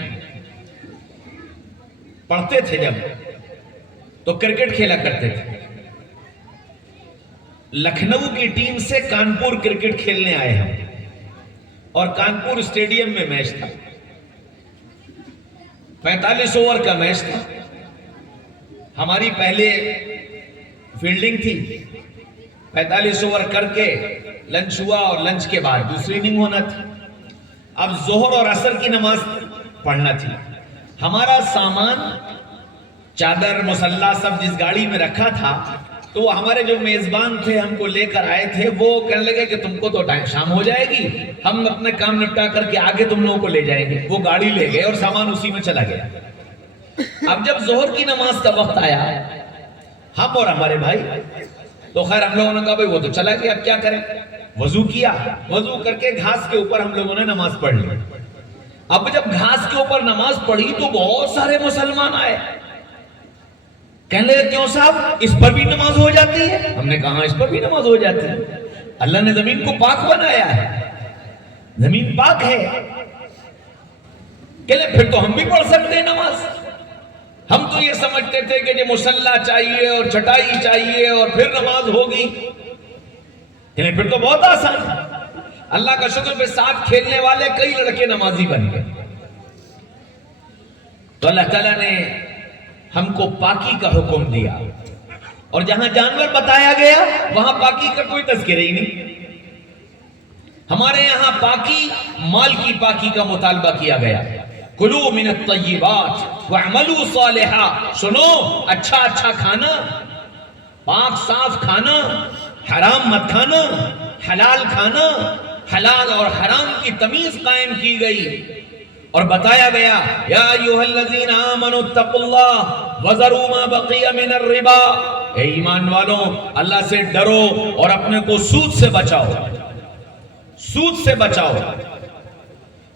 پڑھتے تھے جب، تو کرکٹ کھیلا کرتے تھے۔ لکھنؤ کی ٹیم سے کانپور کرکٹ کھیلنے آئے ہم، اور کانپور اسٹیڈیم میں میچ تھا، 45 اوور کا میچ تھا۔ ہماری پہلے فیلڈنگ تھی، 45 اوور کر کے لنچ ہوا اور لنچ کے بعد دوسری اننگ ہونا تھی۔ اب ظہر اور عصر کی نماز پڑھنا تھی۔ ہمارا سامان چادر مسلح سب جس گاڑی میں رکھا تھا، تو ہمارے جو میزبان تھے ہم کو لے کر آئے تھے، وہ کہنے لگے کہ تم کو تو شام ہو جائے گی، ہم اپنے کام نپٹا کر کے آگے تم لوگوں کو لے جائیں گے۔ وہ گاڑی لے گئے اور سامان اسی میں چلا گیا۔ اب جب ظہر کی نماز کا وقت آیا، ہم اور ہمارے بھائی، تو خیر ہم لوگوں نے کہا بھائی وہ تو چلا گیا، اب کیا کریں؟ وضو کیا، وضو کر کے گھاس کے اوپر ہم لوگوں نے نماز پڑھ لی۔ اب جب گھاس کے اوپر نماز پڑھی تو بہت سارے مسلمان آئے، کہنے لگے کیوں صاحب اس پر بھی نماز ہو جاتی ہے؟ ہم نے کہا اس پر بھی نماز ہو جاتی ہے، اللہ نے زمین کو پاک بنایا ہے، زمین پاک ہے۔ کہنے پھر تو ہم بھی پڑھ سکتے ہیں نماز۔ ہم تو یہ سمجھتے تھے کہ یہ مصلی چاہیے اور چٹائی چاہیے اور پھر نماز ہوگی، کہنے پھر تو بہت آسان ہے۔ اللہ کا شکر پہ ساتھ کھیلنے والے کئی لڑکے نمازی بن گئے۔ تو اللہ تعالیٰ نے ہم کو پاکی کا حکم دیا، اور جہاں جانور بتایا گیا وہاں پاکی کا کوئی تذکرہ ہی نہیں۔ ہمارے یہاں پاکی، مال کی پاکی کا مطالبہ کیا گیا، کلوا من الطیبات واعملوا صالحا، سنو اچھا اچھا کھانا، پاک صاف کھانا، حرام مت کھانا، حلال کھانا، حلال اور حرام کی تمیز قائم کی گئی، اور بتایا گیا یا ایھا الذین آمنوا اتقوا اللہ وذروا ما بقی من الربا، اے ایمان والوں اللہ سے ڈرو اور اپنے کو سود سے بچاؤ، سود سے بچاؤ۔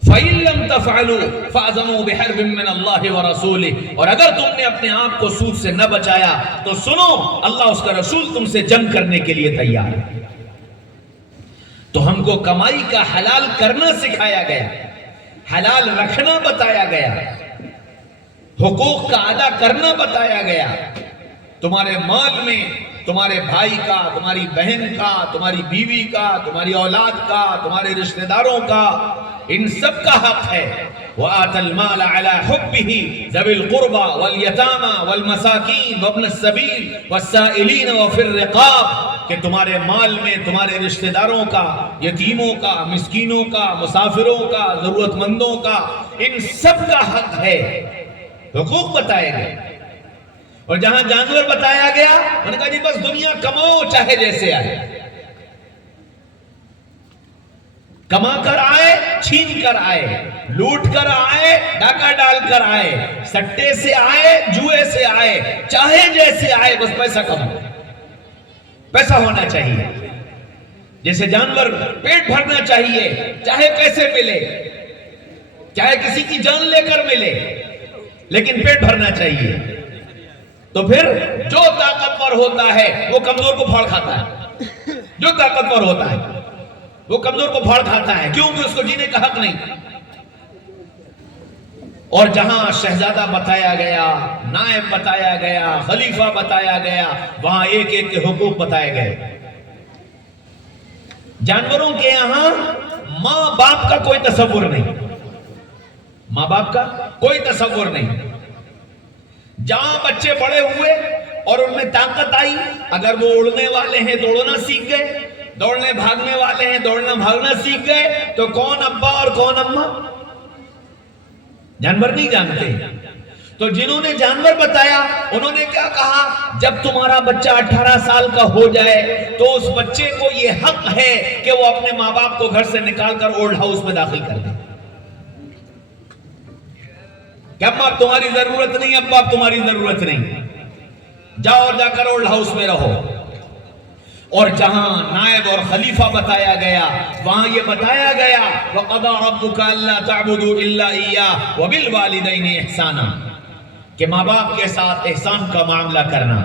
فَإِن لَّمْ تَفْعَلُوا فَأْذَنُوا بِحَرْبٍ مِّنَ اللَّهِ وَرَسُولِهِ، اور اگر تم نے اپنے آپ کو سود سے نہ بچایا تو سنو اللہ اس کا رسول تم سے جنگ کرنے کے لیے تیار ہے۔ تو ہم کو کمائی کا حلال کرنا سکھایا گیا، حلال رکھنا بتایا گیا، حقوق کا ادا کرنا بتایا گیا۔ تمہارے مال میں تمہارے بھائی کا، تمہاری بہن کا، تمہاری بیوی کا، تمہاری اولاد کا، تمہارے رشتہ داروں کا، ان سب کا حق ہے۔ وَآتَ الْمَالَ عَلَى حُبِّهِ ذَوِي الْقُرْبَى وَالْيَتَامَى وَالْمَسَاكِينِ وَابْنَ السَّبِيلِ وَالسَّائِلِينَ وَفِي الرِّقَابِ، کہ تمہارے مال میں تمہارے رشتہ داروں کا، یتیموں کا، مسکینوں کا، مسافروں کا، ضرورت مندوں کا، ان سب کا حق ہے۔ حقوق بتائے گئے، اور جہاں جانور بتایا گیا انہوں نے کہا جی بس دنیا کماؤ چاہے جیسے آئے، کما کر آئے، چھین کر آئے، لوٹ کر آئے، ڈاکہ ڈال کر آئے، سٹے سے آئے، جوئے سے آئے، چاہے جیسے آئے، بس پیسہ کماؤ، پیسہ ہونا چاہیے۔ جیسے جانور پیٹ بھرنا چاہیے، چاہے پیسے ملے، چاہے کسی کی جان لے کر ملے، لیکن پیٹ بھرنا چاہیے۔ تو پھر جو طاقتور ہوتا ہے وہ کمزور کو پھاڑ کھاتا ہے، جو طاقتور ہوتا ہے وہ کمزور کو پھاڑ کھاتا ہے، کیونکہ اس کو جینے کا حق نہیں۔ اور جہاں شہزادہ بتایا گیا، نائب بتایا گیا، خلیفہ بتایا گیا، وہاں ایک ایک کے حقوق بتائے گئے۔ جانوروں کے یہاں ماں باپ کا کوئی تصور نہیں، ماں باپ کا کوئی تصور نہیں۔ جہاں بچے بڑے ہوئے اور ان میں طاقت آئی، اگر وہ اڑنے والے ہیں تو اڑنا سیکھ گئے، دوڑنے بھاگنے والے ہیں دوڑنا بھاگنا سیکھ گئے، تو کون ابا اور کون اماں؟ جانور نہیں جانتے۔ تو جنہوں نے جانور بتایا انہوں نے کیا کہا؟ جب تمہارا بچہ 18 سال کا ہو جائے تو اس بچے کو یہ حق ہے کہ وہ اپنے ماں باپ کو گھر سے نکال کر اولڈ ہاؤس میں داخل کر دے کہ ابا اب تمہاری ضرورت نہیں، ابا اب تمہاری ضرورت نہیں، جاؤ اور جا کر اولڈ ہاؤس میں رہو۔ اور جہاں نائب اور خلیفہ بتایا گیا وہاں یہ بتایا گیا وَقَضَى رَبُّكَ أَلَّا تَعْبُدُوا إِلَّا إِيَّاهُ وَبِالْوَالِدَيْنِ إِحْسَانًا، کہ ماں باپ کے ساتھ احسان کا معاملہ کرنا۔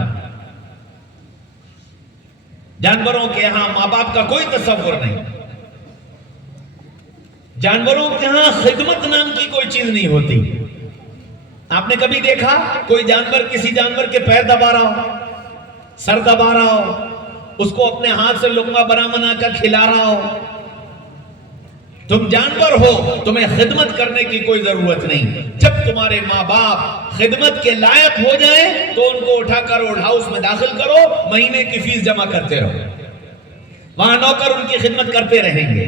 جانوروں کے ہاں ماں باپ کا کوئی تصور نہیں، جانوروں کے ہاں خدمت نام کی کوئی چیز نہیں ہوتی۔ آپ نے کبھی دیکھا کوئی جانور کسی جانور کے پیر دبا رہا ہو، سر دبا رہا ہو، اس کو اپنے ہاتھ سے لقمہ بنا کر کھلا رہا ہو؟ تم جانور ہو، تمہیں خدمت کرنے کی کوئی ضرورت نہیں۔ جب تمہارے ماں باپ خدمت کے لائق ہو جائیں تو ان کو اٹھا کر اولڈ ہاؤس میں داخل کرو، مہینے کی فیس جمع کرتے رہو، وہاں نوکر ان کی خدمت کرتے رہیں گے۔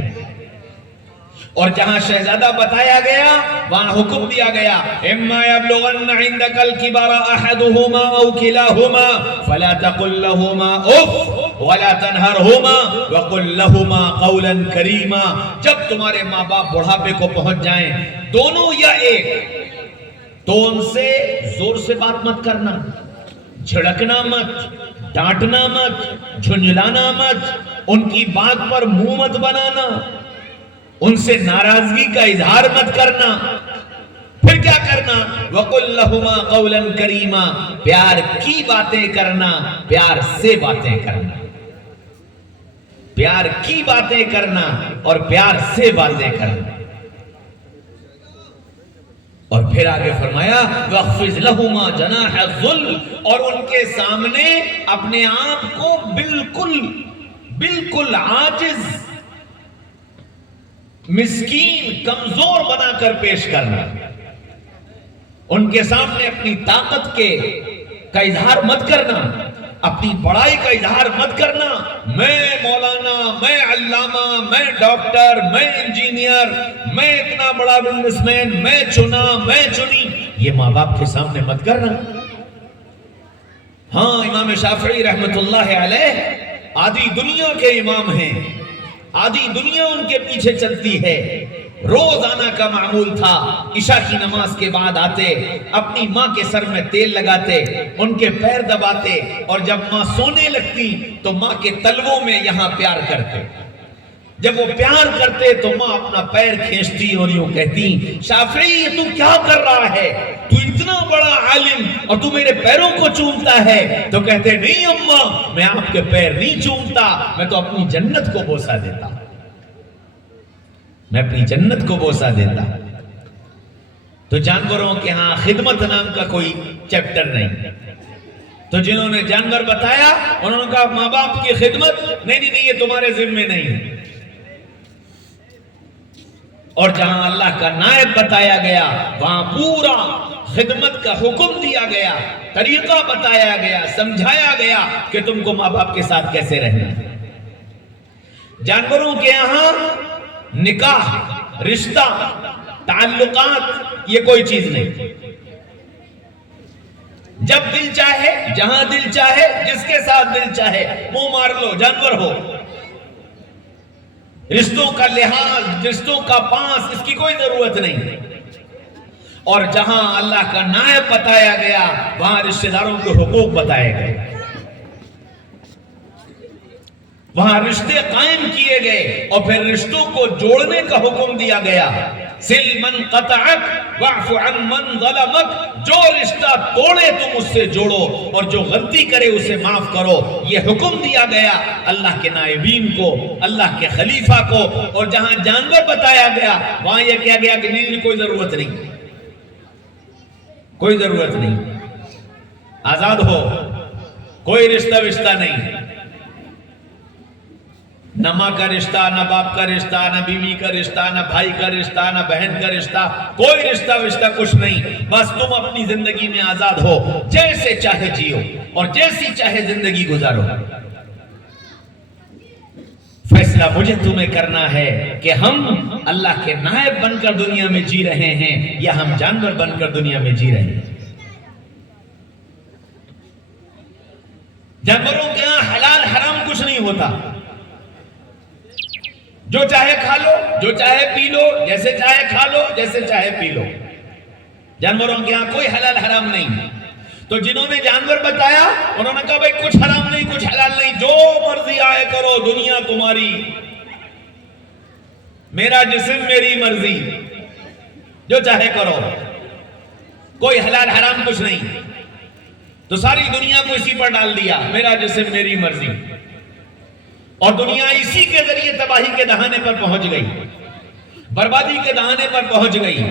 اور جہاں شہزادہ بتایا گیا وہاں حکم دیا گیا اما یبلغن عندک الکبر احدهما او کلاهما فلا تقل لهما اف ولا تنهرهما وقل لهما قولا کریما۔ جب تمہارے ماں باپ بڑھاپے کو پہنچ جائیں دونوں یا ایک، تو ان سے زور سے بات مت کرنا، جھڑکنا مت، ڈانٹنا مت، جھنجھلانا مت، ان کی بات پر منہ مت بنانا، ان سے ناراضگی کا اظہار مت کرنا۔ پھر کیا کرنا؟ وَقُلْ لَهُمَا قَوْلًا كَرِيمًا، پیار کی باتیں کرنا، پیار سے باتیں کرنا، پیار کی باتیں کرنا اور پیار سے باتیں کرنا۔ اور پھر آگے فرمایا وَاخْفِضْ لَهُمَا جَنَاحَ الذُّلِّ، اور ان کے سامنے اپنے آپ کو بالکل عاجز، مسکین، کمزور بنا کر پیش کرنا۔ ان کے سامنے اپنی طاقت کا اظہار مت کرنا، اپنی بڑائی کا اظہار مت کرنا، میں مولانا، میں علامہ، میں ڈاکٹر، میں انجینئر، میں اتنا بڑا بزنس مین، میں چنا، میں چنی، یہ ماں باپ کے سامنے مت کرنا۔ ہاں امام شافعی رحمت اللہ علیہ آدھی دنیا کے امام ہیں، آدھی دنیا ان کے پیچھے چلتی ہے۔ روزانہ کا معمول تھا عشاء کی نماز کے بعد آتے، اپنی ماں کے سر میں تیل لگاتے، ان کے پیر دباتے، اور جب ماں سونے لگتی تو ماں کے تلووں میں یہاں پیار کرتے۔ جب وہ پیار کرتے تو ماں اپنا پیر کھینچتی اور یوں کہتی شافعی یہ تو کیا کر رہا ہے، تو اتنا بڑا عالم اور تو میرے پیروں کو چومتا ہے؟ تو کہتے نہیں اماں، میں آپ کے پیر نہیں چومتا، میں تو اپنی جنت کو بوسہ دیتا، میں اپنی جنت کو بوسہ دیتا۔ تو جانوروں کے ہاں خدمت نام کا کوئی چیپٹر نہیں۔ تو جنہوں نے جانور بتایا انہوں نے کہا ماں باپ کی خدمت نہیں، یہ تمہارے ذمہ نہیں۔ اور جہاں اللہ کا نائب بتایا گیا وہاں پورا خدمت کا حکم دیا گیا، طریقہ بتایا گیا، سمجھایا گیا کہ تم کو ماں باپ کے ساتھ کیسے رہنا۔ جانوروں کے یہاں نکاح، رشتہ، تعلقات یہ کوئی چیز نہیں۔ جب دل چاہے، جہاں دل چاہے، جس کے ساتھ دل چاہے منہ مار لو، جانور ہو۔ رشتوں کا لحاظ، رشتوں کا پاس، اس کی کوئی ضرورت نہیں۔ اور جہاں اللہ کا نائب بتایا گیا وہاں رشتہ داروں کے حقوق بتائے گئے، وہاں رشتے قائم کیے گئے، اور پھر رشتوں کو جوڑنے کا حکم دیا گیا۔ سل من قطعک واعف عن من ظلمک، جو رشتہ توڑے تم اس سے جوڑو، اور جو غلطی کرے اسے معاف کرو۔ یہ حکم دیا گیا اللہ کے نائبین کو، اللہ کے خلیفہ کو۔ اور جہاں جانور بتایا گیا وہاں یہ کہا گیا کہ نہیں، کوئی ضرورت نہیں، کوئی ضرورت نہیں، آزاد ہو، کوئی رشتہ وشتہ نہیں، نہ ماں کا رشتہ، نہ باپ کا رشتہ، نہ بیوی کا رشتہ، نہ بھائی کا رشتہ، نہ بہن کا رشتہ، کوئی رشتہ وشتہ کچھ نہیں۔ بس تم اپنی زندگی میں آزاد ہو، جیسے چاہے جیو اور جیسی چاہے زندگی گزارو۔ فیصلہ مجھے تمہیں کرنا ہے کہ ہم اللہ کے نائب بن کر دنیا میں جی رہے ہیں یا ہم جانور بن کر دنیا میں جی رہے ہیں۔ جانوروں کے یہاں حلال حرام کچھ نہیں ہوتا، جو چاہے کھا لو، جو چاہے پی لو، جیسے چاہے کھا لو، جیسے چاہے پی لو، جانوروں کے یہاں کوئی حلال حرام نہیں۔ تو جنہوں نے جانور بتایا انہوں نے کہا بھائی کچھ حرام نہیں کچھ حلال نہیں، جو مرضی آئے کرو، دنیا تمہاری، میرا جسم میری مرضی، جو چاہے کرو، کوئی حلال حرام کچھ نہیں۔ تو ساری دنیا کو اسی پر ڈال دیا، میرا جسم میری مرضی، اور دنیا اسی کے ذریعے تباہی کے دہانے پر پہنچ گئی، بربادی کے دہانے پر پہنچ گئی۔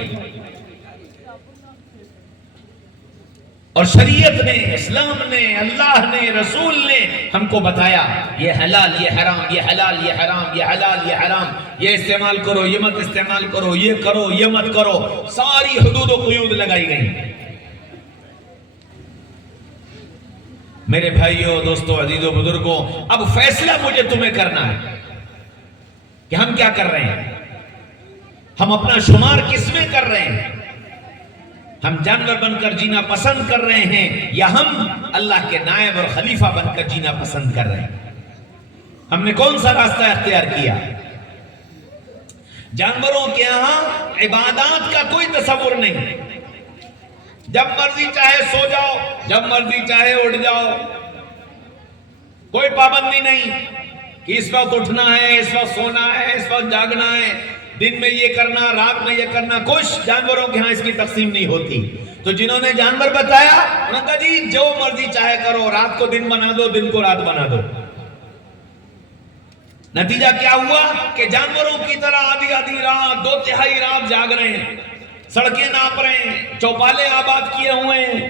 اور شریعت نے، اسلام نے، اللہ نے، رسول نے ہم کو بتایا یہ حلال یہ حرام، یہ حلال یہ حرام، یہ حلال یہ حرام، یہ استعمال کرو یہ مت استعمال کرو، یہ کرو یہ مت کرو، ساری حدود و قیود لگائی گئی۔ میرے بھائیوں، دوستوں، عزیزوں، بزرگوں، اب فیصلہ مجھے تمہیں کرنا ہے کہ ہم کیا کر رہے ہیں، ہم اپنا شمار کس میں کر رہے ہیں، ہم جانور بن کر جینا پسند کر رہے ہیں یا ہم اللہ کے نائب اور خلیفہ بن کر جینا پسند کر رہے ہیں؟ ہم نے کون سا راستہ اختیار کیا؟ جانوروں کے یہاں عبادات کا کوئی تصور نہیں، جب مرضی چاہے سو جاؤ، جب مرضی چاہے اٹھ جاؤ، کوئی پابندی نہیں کہ اس وقت اٹھنا ہے، اس وقت سونا ہے، اس وقت جاگنا ہے، دن میں یہ کرنا، رات میں یہ کرنا، کچھ جانوروں کے ہاں اس کی تقسیم نہیں ہوتی۔ تو جنہوں نے جانور بتایا انہوں نے کہا جی جو مرضی چاہے کرو، رات کو دن بنا دو، دن کو رات بنا دو۔ نتیجہ کیا ہوا کہ جانوروں کی طرح آدھی آدھی رات، 2/3 رات جاگ رہے ہیں، سڑکیں ناپ رہے ہیں، چوپالے آباد کیے ہوئے ہیں،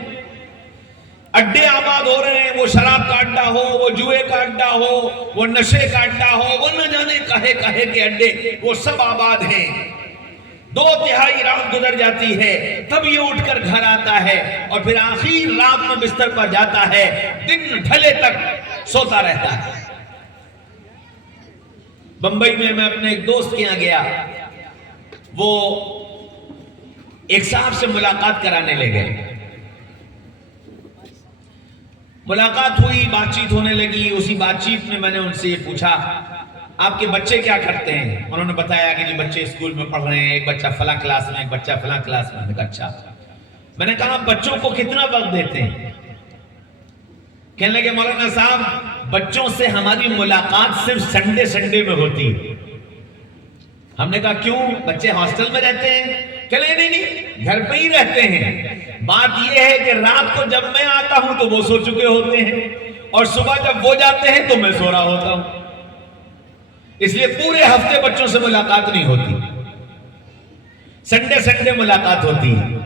اڈے آباد ہو رہے ہیں، وہ شراب کا اڈا ہو، وہ جوئے کا اڈا ہو، وہ نشے کا اڈا ہو، وہ نہ جانے کہے کہے کے اڈے، وہ سب آباد ہیں۔ 2/3 رات گزر جاتی ہے، تب یہ اٹھ کر گھر آتا ہے اور پھر آخر رات میں بستر پر جاتا ہے، دن ڈھلے تک سوتا رہتا ہے۔ بمبئی میں اپنے ایک دوست کے یہاں گیا، وہ ایک صاحب سے ملاقات کرانے لے گئے، ملاقات ہوئی، بات چیت ہونے لگی۔ اسی بات چیت میں نے ان سے یہ پوچھا آپ کے بچے کیا کرتے ہیں؟ انہوں نے بتایا کہ جی بچے اسکول میں پڑھ رہے ہیں، ایک بچہ فلاں کلاس میں، ایک بچہ فلاں کلاس میں۔ اچھا، میں نے کہا بچوں کو کتنا وقت دیتے ہیں؟ کہنے لگے مولانا صاحب بچوں سے ہماری ملاقات صرف سنڈے میں ہوتی ہے۔ ہم نے کہا کیوں، بچے ہاسٹل میں رہتے ہیں؟ کہ نہیں گھر پہ ہی رہتے ہیں، بات یہ ہے کہ رات کو جب میں آتا ہوں تو وہ سو چکے ہوتے ہیں، اور صبح جب وہ جاتے ہیں تو میں سو رہا ہوتا ہوں، اس لیے پورے ہفتے بچوں سے ملاقات نہیں ہوتی، سنڈے ملاقات ہوتی ہے۔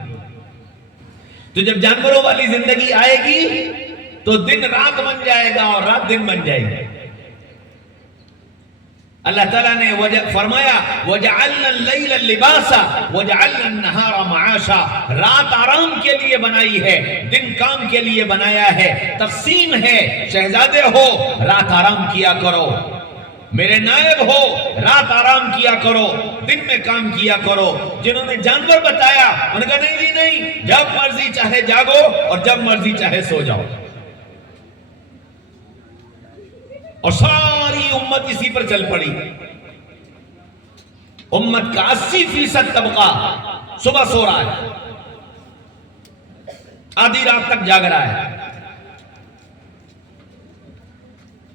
تو جب جانوروں والی زندگی آئے گی تو دن رات بن جائے گا اور رات دن بن جائے گی۔ اللہ تعالیٰ نے فرمایا وَجَعَلْنَا اللَّيْلَ لِبَاسًا وَجَعَلْنَا النَّهَارَ مَعَاشًا، رات آرام کے لیے بنائی ہے، دن کام کے لیے بنایا ہے، تقسیم ہے۔ شہزادے ہو رات آرام کیا کرو، میرے نائب ہو رات آرام کیا کرو، دن میں کام کیا کرو۔ جنہوں نے جانور بتایا انہوں نے کہا نہیں جی نہیں، جب مرضی چاہے جاگو اور جب مرضی چاہے سو جاؤ، اور ساری امت اسی پر چل پڑی۔ امت کا 80% طبقہ صبح سو رہا ہے، آدھی رات تک جاگ رہا ہے،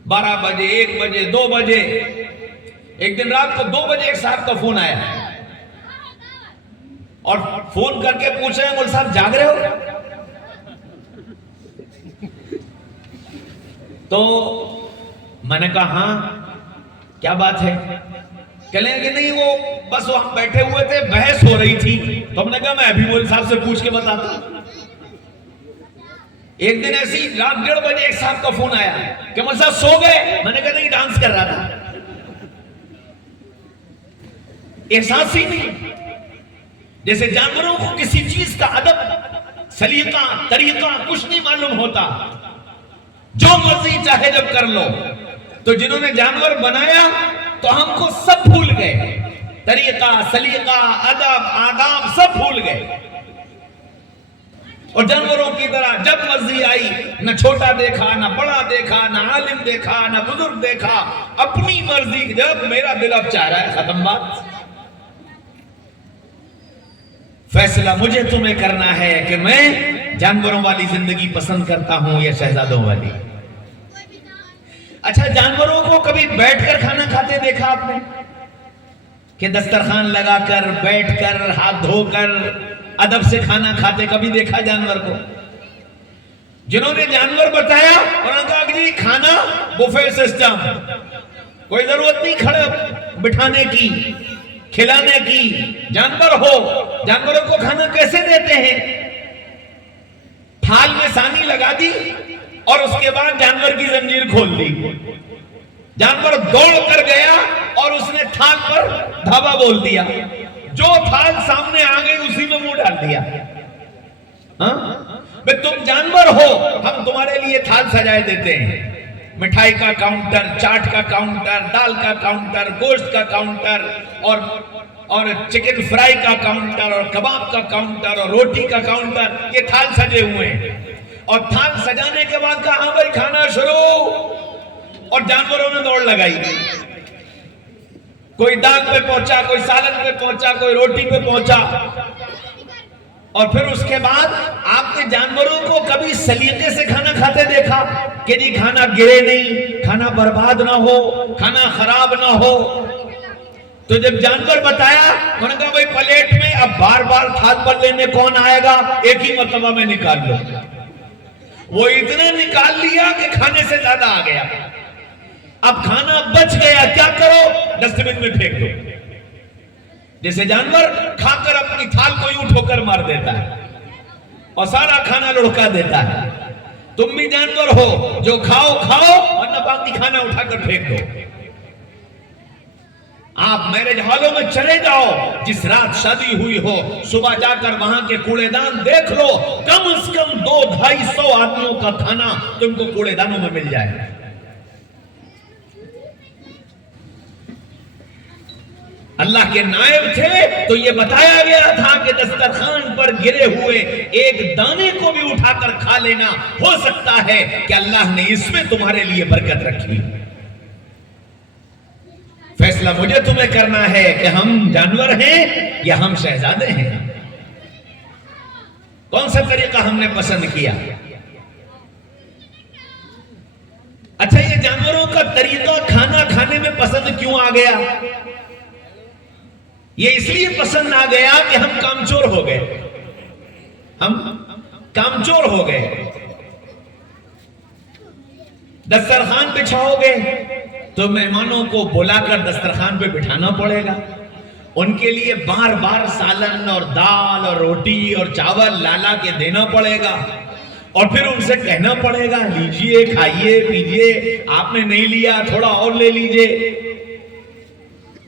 12 بجے 1 بجے 2 بجے۔ ایک دن رات کو 2 بجے ایک صاحب کا فون آیا اور فون کر کے پوچھ رہے ہیں مول صاحب جاگ رہے ہو؟ تو میں نے کہا ہاں کیا بات ہے؟ کہنے لگے نہیں وہ بس وہ ہم بیٹھے ہوئے تھے، بحث ہو رہی تھی، تو ہم نے کہا میں ابھی مول صاحب سے پوچھ کے بتاتا ہوں۔ ایک دن ایسی رات 1:30 بجے ایک صاحب کا فون آیا کہ مول صاحب سو گئے؟ میں نے کہا نہیں ڈانس کر رہا تھا۔ احساس ہی نہیں، جیسے جانوروں کو کسی چیز کا ادب، سلیقہ، طریقہ کچھ نہیں معلوم ہوتا، جو مرضی چاہے جب کر لو۔ تو جنہوں نے جانور بنایا تو ہم کو سب بھول گئے، طریقہ، سلیقہ، ادب، آداب سب بھول گئے۔ اور جانوروں کی طرح جب مرضی آئی نہ چھوٹا دیکھا نہ بڑا دیکھا نہ عالم دیکھا نہ بزرگ دیکھا، اپنی مرضی، جب میرا دل اب چاہ رہا ہے ختم بات۔ فیصلہ مجھے تمہیں کرنا ہے کہ میں جانوروں والی زندگی پسند کرتا ہوں یا شہزادوں والی۔ اچھا، جانوروں کو کبھی بیٹھ کر کھانا کھاتے دیکھا آپ نے؟ کہ دسترخوان لگا کر بیٹھ کر ہاتھ دھو کر ادب سے کھانا کھاتے کبھی دیکھا جانور کو؟ جنہوں نے جانور بتایا انہوں نے کہا کہ جی کھانا بوفے سسٹم، کوئی ضرورت نہیں کھڑے بٹھانے کی کھلانے کی، جانور ہو، جانوروں کو کھانا کیسے دیتے ہیں؟ تھال میں سانی لگا دی اور اس کے بعد جانور کی زنجیر کھول دی، جانور دوڑ کر گیا اور اس نے تھال پر دھابا بول دیا، جو تھال سامنے آ گئی اسی میں منہ ڈال دیا۔ بھئی تم جانور ہو، ہم تمہارے لیے تھال سجائے دیتے ہیں، مٹھائی کا کاؤنٹر، چاٹ کا کاؤنٹر، دال کا کاؤنٹر، گوشت کا کاؤنٹر اور چکن فرائی کا کاؤنٹر اور کباب کا کاؤنٹر اور روٹی کا کاؤنٹر، یہ تھال سجے ہوئے ہیں۔ اور تھال سجانے کے بعد کہا ہاں بھائی کھانا شروع، اور جانوروں نے دوڑ لگائی، کوئی دال پہ پہنچا، کوئی سالن پہ پہنچا، کوئی روٹی پہ پہنچا۔ اور پھر اس کے بعد آپ نے جانوروں کو کبھی سلیقے سے کھانا کھاتے دیکھا کہ جی کھانا گرے نہیں، کھانا برباد نہ ہو، کھانا خراب نہ ہو؟ تو جب جانور بتایا انہوں نے کہا بھئی پلیٹ میں اب بار بار تھال پر لینے کون آئے گا، ایک ہی مرتبہ میں نکال لو۔ وہ اتنا نکال لیا کہ کھانے سے زیادہ آ گیا، اب کھانا بچ گیا، کیا کرو؟ ڈسٹ بن میں پھینک دو۔ جیسے جانور کھا کر اپنی تھال کو یوں ٹھوکر مار دیتا ہے اور سارا کھانا لڑکا دیتا ہے، تم بھی جانور ہو، جو کھاؤ کھاؤ ورنہ باقی کھانا اٹھا کر پھینک دو۔ آپ میرج ہالوں میں چلے جاؤ، جس رات شادی ہوئی ہو صبح جا کر وہاں کے کوڑے دان دیکھ لو، کم از کم 200-250 آدمیوں کا کھانا تم کو کوڑے دانوں میں مل جائے۔ اللہ کے نائب تھے تو یہ بتایا گیا تھا کہ دسترخوان پر گرے ہوئے ایک دانے کو بھی اٹھا کر کھا لینا، ہو سکتا ہے کہ اللہ نے اس میں تمہارے لیے برکت رکھی۔ فیصلہ مجھے تمہیں کرنا ہے کہ ہم جانور ہیں یا ہم شہزادے ہیں، کون سا طریقہ ہم نے پسند کیا؟ اچھا، یہ جانوروں کا طریقہ کھانا کھانے میں پسند کیوں آ گیا؟ یہ اس لیے پسند آ گیا کہ ہم کامچور ہو گئے، ہم کامچور ہو گئے۔ دسترخوان بچھاؤ گے تو مہمانوں کو بلا کر دسترخوان پہ بٹھانا پڑے گا، ان کے لیے بار بار سالن اور دال اور روٹی اور چاول لالا کے دینا پڑے گا، اور پھر ان سے کہنا پڑے گا لیجئے کھائیے پیجئے، آپ نے نہیں لیا تھوڑا اور لے لیجئے۔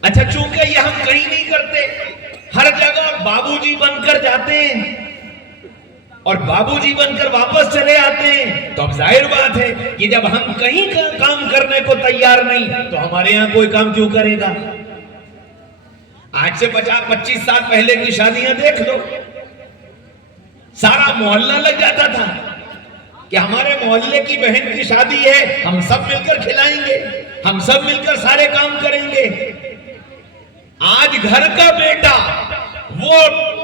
اچھا، چونکہ یہ ہم کہیں نہیں کرتے، ہر جگہ بابو جی بن کر جاتے ہیں اور بابو جی بن کر واپس چلے آتے ہیں، تو اب ظاہر بات ہے کہ جب ہم کہیں کا کام کرنے کو تیار نہیں تو ہمارے یہاں کوئی کام کیوں کرے گا؟ آج سے 50-25 سال پہلے کی شادیاں دیکھ لو، سارا محلہ لگ جاتا تھا کہ ہمارے محلے کی بہن کی شادی ہے، ہم سب مل کر کھلائیں گے، ہم سب مل کر سارے کام کریں گے۔ آج گھر کا بیٹا وہ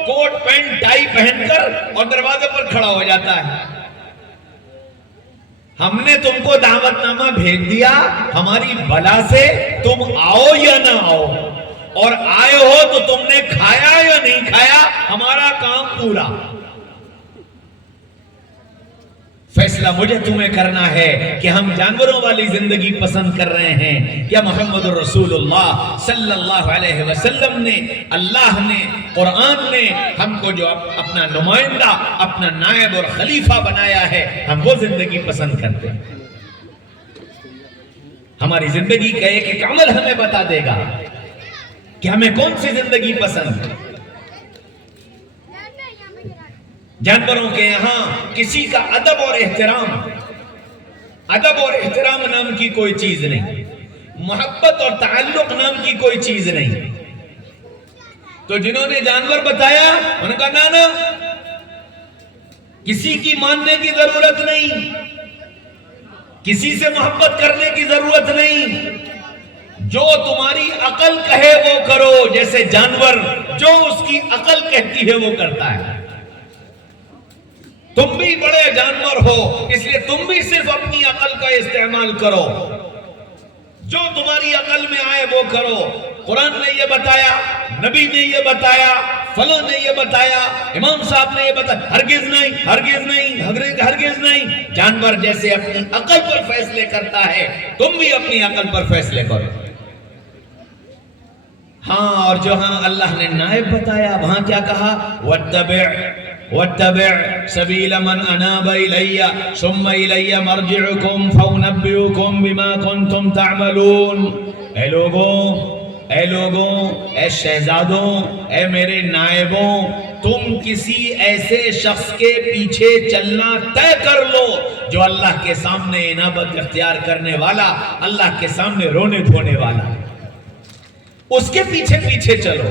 کوٹ پینٹ ٹائی پہن کر اور دروازے پر کھڑا ہو جاتا ہے، ہم نے تم کو دعوت نامہ بھیج دیا، ہماری بلا سے تم آؤ یا نہ آؤ، اور آئے ہو تو تم نے کھایا یا نہیں کھایا، ہمارا کام پورا۔ فیصلہ مجھے تمہیں کرنا ہے کہ ہم جانوروں والی زندگی پسند کر رہے ہیں یا محمد الرسول اللہ صلی اللہ علیہ وسلم نے، اللہ نے، قرآن نے ہم کو جو اپنا نمائندہ، اپنا نائب اور خلیفہ بنایا ہے، ہم وہ زندگی پسند کرتے ہیں۔ ہماری زندگی کا ایک ایک عمل ہمیں بتا دے گا کہ ہمیں کون سی زندگی پسند ہے۔ جانوروں کے یہاں کسی کا ادب اور احترام نام کی کوئی چیز نہیں، محبت اور تعلق نام کی کوئی چیز نہیں۔ تو جنہوں نے جانور بتایا انہوں نے کہا نا کسی کی ماننے کی ضرورت نہیں، کسی سے محبت کرنے کی ضرورت نہیں، جو تمہاری عقل کہے وہ کرو، جیسے جانور جو اس کی عقل کہتی ہے وہ کرتا ہے۔ تم بھی بڑے جانور ہو، اس لیے تم بھی صرف اپنی عقل کا استعمال کرو، جو تمہاری عقل میں آئے وہ کرو۔ قرآن نے یہ بتایا، نبی نے یہ بتایا، فلاں نے یہ بتایا، امام صاحب نے یہ بتایا، ہرگز نہیں، ہرگز نہیں، ہرگز نہیں۔ جانور جیسے اپنی عقل پر فیصلے کرتا ہے، تم بھی اپنی عقل پر فیصلے کرو۔ ہاں، اور جہاں اللہ نے نائب بتایا وہاں کیا کہا؟ وَاتَّبِعْ سَبِيلَ مَنْ أَنَابَ إِلَيَّ ثُمَّ إِلَيَّ مَرْجِعُكُمْ فَأُنَبِّئُكُمْ بِمَا كُنْتُمْ تَعْمَلُونَ۔ اے لوگوں، اے شہزادوں، اے میرے نائبوں، تم کسی ایسے شخص کے پیچھے چلنا طے کر لو جو اللہ کے سامنے انابت اختیار کرنے والا، اللہ کے سامنے رونے دھونے والا، اس کے پیچھے پیچھے چلو۔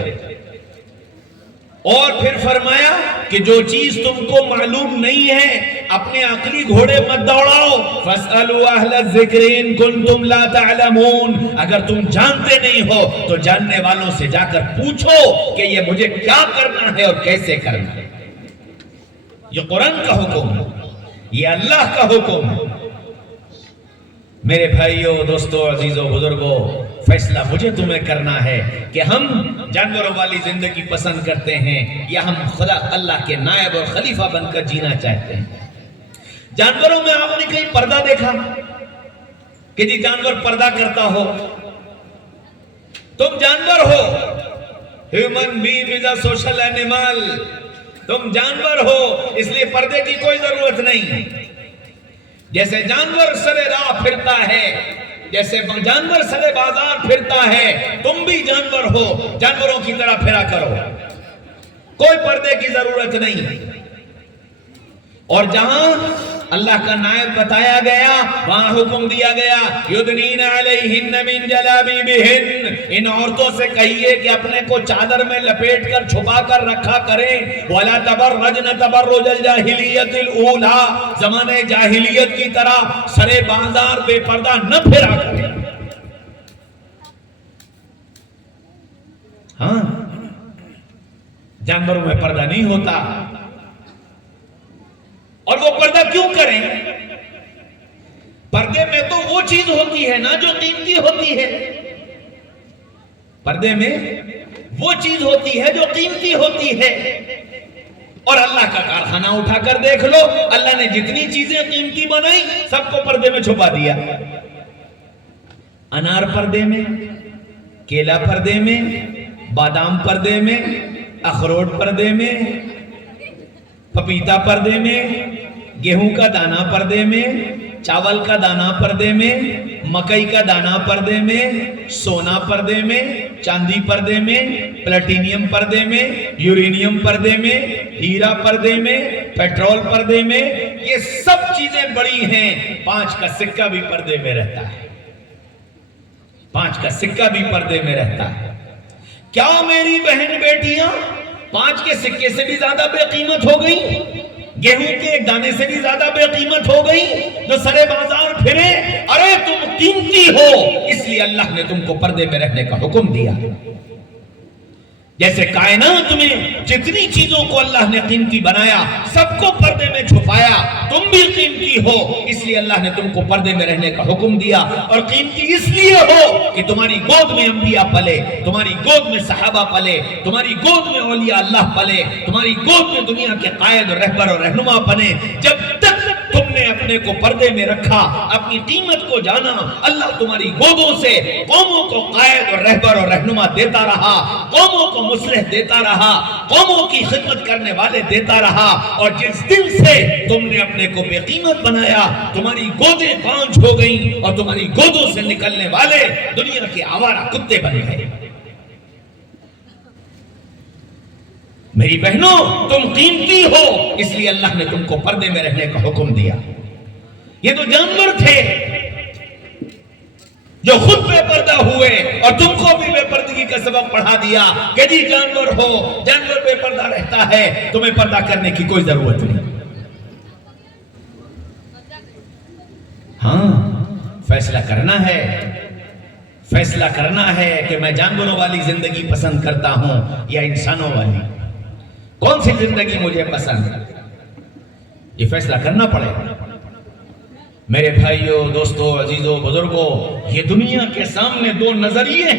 اور پھر فرمایا کہ جو چیز تم کو معلوم نہیں ہے اپنے عقلی گھوڑے مت دوڑاؤ۔ فَاسْأَلُوا أَهْلَ الذِّكْرِ إِن كُنتُمْ لَا تَعْلَمُونَ، اگر تم جانتے نہیں ہو تو جاننے والوں سے جا کر پوچھو کہ یہ مجھے کیا کرنا ہے اور کیسے کرنا ہے۔ یہ قرآن کا حکم ہے، یہ اللہ کا حکم ہے۔ میرے بھائیوں، دوستوں، عزیزوں، بزرگوں، فیصلہ مجھے تمہیں کرنا ہے کہ ہم جانوروں والی زندگی پسند کرتے ہیں یا ہم خدا اللہ کے نائب اور خلیفہ بن کر جینا چاہتے ہیں۔ جانوروں میں آپ نے کہیں پردہ دیکھا کہ جی جانور پردہ کرتا ہو؟ تم جانور ہو، human being is a social animal, تم جانور ہو، اس لیے پردے کی کوئی ضرورت نہیں۔ جیسے جانور سرے راہ پھرتا ہے، جیسے جانور سرے بازار پھرتا ہے، تم بھی جانور ہو، جانوروں کی طرح پھرا کرو، کوئی پردے کی ضرورت نہیں۔ اور جہاں اللہ کا نائب بتایا گیا وہاں حکم دیا گیا یدنین علیہن من جلابیبہن، ان عورتوں سے کہیے کہ اپنے کو چادر میں لپیٹ کر چھپا کر رکھا کریں۔ ولا تبرجن تبرج الجاہلیت الاولی، زمانہ جاہلیت کی طرح سرے بازار بے پردہ نہ پھرا کریں۔ ہاں، جانوروں میں پردہ نہیں ہوتا، اور وہ پردہ کیوں کریں؟ پردے میں تو وہ چیز ہوتی ہے نا جو قیمتی ہوتی ہے، پردے میں وہ چیز ہوتی ہے جو قیمتی ہوتی ہے۔ اور اللہ کا کارخانہ اٹھا کر دیکھ لو، اللہ نے جتنی چیزیں قیمتی بنائی سب کو پردے میں چھپا دیا۔ انار پردے میں، کیلا پردے میں، بادام پردے میں، اخروٹ پردے میں، پپیتا پردے میں، گیہوں کا دانہ پردے میں، چاول کا دانہ پردے میں، مکئی کا دانہ پردے میں، سونا پردے میں، چاندی پردے میں، پلیٹینیم پردے میں، یورینیم پردے میں، ہیرا پردے میں، پیٹرول پردے میں، یہ سب چیزیں بڑی ہیں۔ 5 کا سکہ بھی پردے میں رہتا ہے، 5 کا سکہ بھی پردے میں رہتا ہے۔ کیا میری بہن بیٹیاں 5 کے سکے سے بھی زیادہ بے قیمت ہو گئی؟ گیہوں کے ایک دانے سے بھی زیادہ بے قیمت ہو گئی جو سرے بازار پھرے؟ ارے تم قیمتی ہو، اس لیے اللہ نے تم کو پردے میں رہنے کا حکم دیا۔ جیسے کائنات میں جتنی چیزوں کو اللہ نے قیمتی بنایا سب کو پردے میں چھپایا، تم بھی قیمتی ہو، اس لیے اللہ نے تم کو پردے میں رہنے کا حکم دیا۔ اور قیمتی اس لیے ہو کہ تمہاری گود میں انبیاء پلے، تمہاری گود میں صحابہ پلے، تمہاری گود میں اولیاء اللہ پلے، تمہاری گود میں دنیا کے قائد اور رہبر اور رہنما بنے۔ جب تک تم نے اپنے کو پردے میں رکھا، اپنی قیمت کو جانا، اللہ تمہاری گودوں سے قوموں کو قائد اور رہبر اور رہنما دیتا رہا، قوموں کو مصلح دیتا رہا، قوموں کی خدمت کرنے والے دیتا رہا۔ اور جس دن سے تم نے اپنے کو بے قیمت بنایا، تمہاری گودیں پانچ ہو گئیں اور تمہاری گودوں سے نکلنے والے دنیا کے آوارہ کتے بن گئے۔ میری بہنوں، تم قیمتی ہو، اس لیے اللہ نے تم کو پردے میں رہنے کا حکم دیا۔ یہ تو جانور تھے جو خود بے پردہ ہوئے اور تم کو بھی بے پردگی کا سبق پڑھا دیا کہ جی جانور ہو، جانور بے پردہ رہتا ہے، تمہیں پردہ کرنے کی کوئی ضرورت نہیں۔ ہاں فیصلہ کرنا ہے کہ میں جانوروں والی زندگی پسند کرتا ہوں یا انسانوں والی، کون سی زندگی مجھے پسند ہے، یہ فیصلہ کرنا پڑے گا۔ میرے بھائیوں، دوستوں، عزیزوں، بزرگوں، یہ دنیا کے سامنے دو نظریے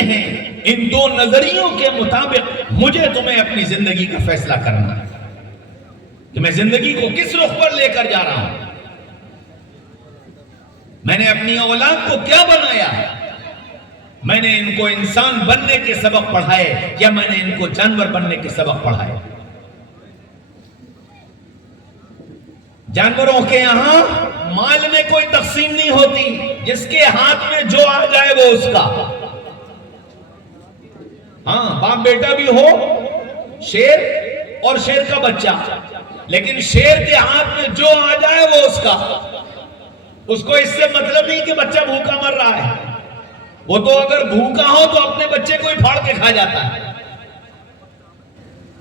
ہیں، ان دو نظریوں کے مطابق مجھے تمہیں اپنی زندگی کا فیصلہ کرنا ہے کہ میں زندگی کو کس رخ پر لے کر جا رہا ہوں۔ میں نے اپنی اولاد کو کیا بنایا؟ میں نے ان کو انسان بننے کے سبق پڑھائے یا میں نے ان کو جانور بننے کے سبق پڑھائے؟ جانوروں کے یہاں مال میں کوئی تقسیم نہیں ہوتی، جس کے ہاتھ میں جو آ جائے وہ اس کا۔ ہاں باپ بیٹا بھی ہو، شیر اور شیر کا بچہ، لیکن شیر کے ہاتھ میں جو آ جائے وہ اس کا۔ اس کو اس سے مطلب نہیں کہ بچہ بھوکا مر رہا ہے، وہ تو اگر بھوکا ہو تو اپنے بچے کو ہی پھاڑ کے کھا جاتا ہے۔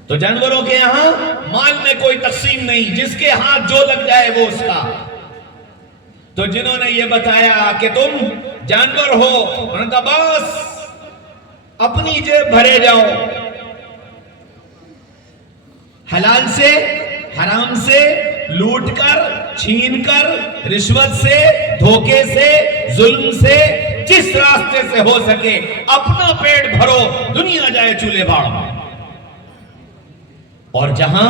تو جانوروں کے یہاں مال میں کوئی تقسیم نہیں، جس کے ہاتھ جو لگ جائے وہ اس کا۔ تو جنہوں نے یہ بتایا کہ تم جانور ہو، انہوں نے کہا بس اپنی جیب بھرے جاؤ، حلال سے حرام سے، لوٹ کر، چھین کر، رشوت سے، دھوکے سے، ظلم سے، جس راستے سے ہو سکے اپنا پیٹ بھرو، دنیا جائے چولہے بھاڑ میں۔ اور جہاں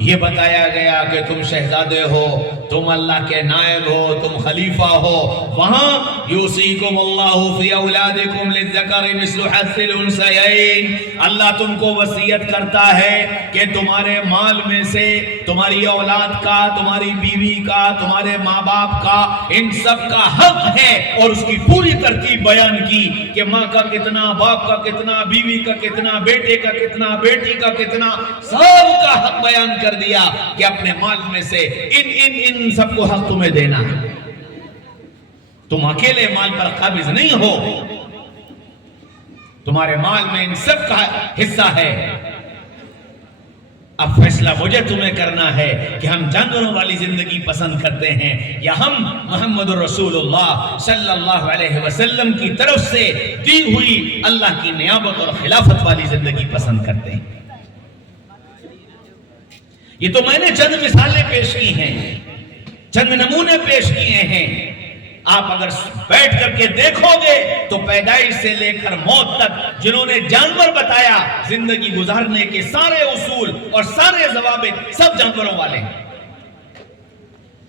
یہ بتایا گیا کہ تم شہزادے ہو، تم اللہ کے نائب ہو، تم خلیفہ ہو، وہاں یوصیکم اللہ فی اولادکم للذکر مثل حظ الانثیین، اللہ تم کو وصیت کرتا ہے کہ تمہارے مال میں سے تمہاری اولاد کا، تمہاری بیوی کا، تمہارے ماں باپ کا، ان سب کا حق ہے، اور اس کی پوری ترتیب بیان کی کہ ماں کا کتنا، باپ کا کتنا، بیوی کا کتنا، بیٹے کا کتنا، بیٹی کا کتنا، سب کا حق بیان کر دیا کہ اپنے مال میں سے ان سب کو حق تمہیں دینا ہے۔ تم اکیلے مال پر قابض نہیں ہو، تمہارے مال میں ان سب کا حصہ ہے۔ اب فیصلہ مجھے تمہیں کرنا ہے کہ ہم جانوروں والی زندگی پسند کرتے ہیں یا ہم محمد رسول اللہ صلی اللہ علیہ وسلم کی طرف سے دی ہوئی اللہ کی نیابت اور خلافت والی زندگی پسند کرتے ہیں۔ یہ تو میں نے چند مثالیں پیش کی ہیں، چند نمونے پیش کیے ہیں۔ آپ اگر بیٹھ کر کے دیکھو گے تو پیدائش سے لے کر موت تک جنہوں نے جانور بتایا، زندگی گزارنے کے سارے اصول اور سارے ضوابط سب جانوروں والے ہیں،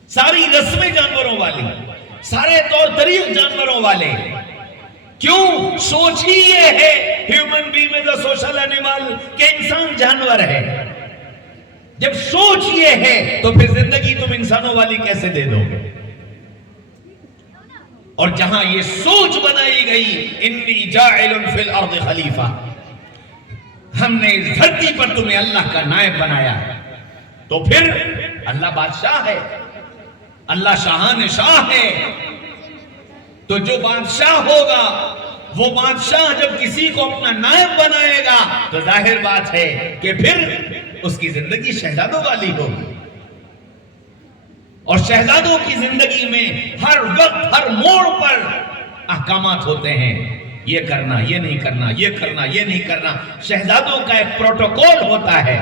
ساری رسمیں جانوروں والی، سارے طور طریق جانوروں والے۔ کیوں؟ سوچ ہی یہ ہے human being is a social animal کہ انسان جانور ہے۔ جب سوچ یہ ہے تو پھر زندگی تم انسانوں والی کیسے دے دو گے؟ اور جہاں یہ سوچ بنائی گئی انی جاعل فی الارض خلیفہ، ہم نے اس دھرتی پر تمہیں اللہ کا نائب بنایا، تو پھر اللہ بادشاہ ہے، اللہ شاہان شاہ ہے، تو جو بادشاہ ہوگا وہ بادشاہ جب کسی کو اپنا نائب بنائے گا تو ظاہر بات ہے کہ پھر اس کی زندگی شہزادوں والی ہوگی۔ اور شہزادوں کی زندگی میں ہر وقت ہر موڑ پر احکامات ہوتے ہیں، یہ کرنا، یہ نہیں کرنا، یہ کرنا، یہ نہیں کرنا۔ شہزادوں کا ایک پروٹوکول ہوتا ہے،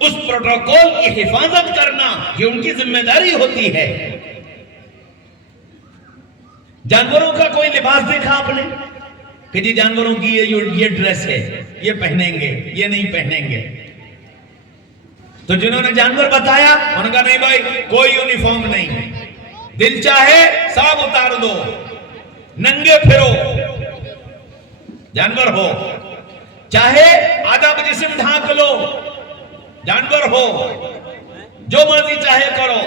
اس پروٹوکول کی حفاظت کرنا یہ ان کی ذمہ داری ہوتی ہے۔ جانوروں کا کوئی لباس دیکھا آپ نے کہ جی جانوروں کی یہ ڈریس ہے، یہ پہنیں گے، یہ نہیں پہنیں گے؟ تو جنہوں نے جانور بتایا انہوں نے کہا نہیں بھائی کوئی یونیفارم نہیں، دل چاہے سب اتار دو، ننگے پھرو، جانور ہو، چاہے آدھا جسم ڈھانک لو، جانور ہو، جو مرضی چاہے کرو۔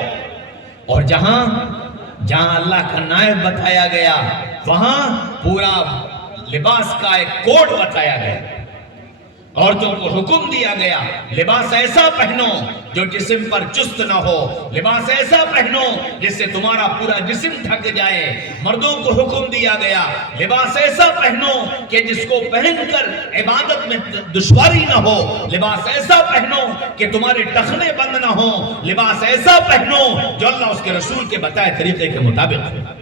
اور جہاں اللہ کا نائب بتایا گیا وہاں پورا لباس کا ایک کوڈ بتایا گیا، عورتوں کو حکم دیا گیا لباس ایسا پہنو جو جسم پر چست نہ ہو، لباس ایسا پہنو جس سے تمہارا پورا جسم ڈھک جائے۔ مردوں کو حکم دیا گیا لباس ایسا پہنو کہ جس کو پہن کر عبادت میں دشواری نہ ہو، لباس ایسا پہنو کہ تمہارے ٹخنے بند نہ ہو، لباس ایسا پہنو جو اللہ اس کے رسول کے بتائے طریقے کے مطابق ہو۔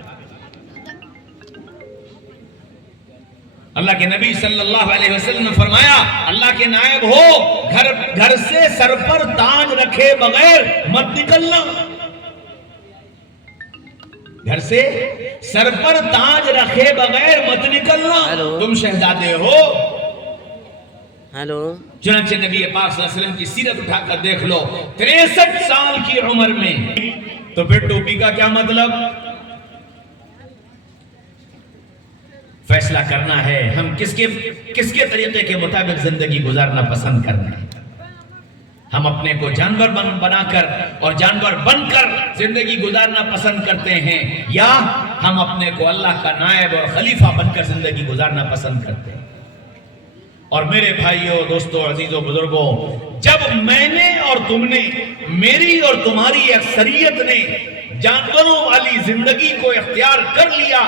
اللہ کے نبی صلی اللہ علیہ وسلم نے فرمایا اللہ کے نائب ہو، گھر سے سر پر تاج رکھے بغیر مت نکلنا، گھر سے سر پر تاج رکھے بغیر مت نکلنا، تم شہزادے ہو۔ چنانچہ نبی پاک صلی اللہ علیہ وسلم کی سیرت اٹھا کر دیکھ لو، 63 سال کی عمر میں، تو پھر ٹوپی کا کیا مطلب؟ فیصلہ کرنا ہے ہم کس کے طریقے کے مطابق زندگی گزارنا پسند کرنا ہے۔ ہم اپنے کو جانور بنا کر اور جانور بن کر زندگی گزارنا پسند کرتے ہیں، یا ہم اپنے کو اللہ کا نائب اور خلیفہ بن کر زندگی گزارنا پسند کرتے ہیں۔ اور میرے بھائیوں، دوستوں، عزیزوں، بزرگوں، جب میں نے اور تم نے، میری اور تمہاری اکثریت نے جانوروں والی زندگی کو اختیار کر لیا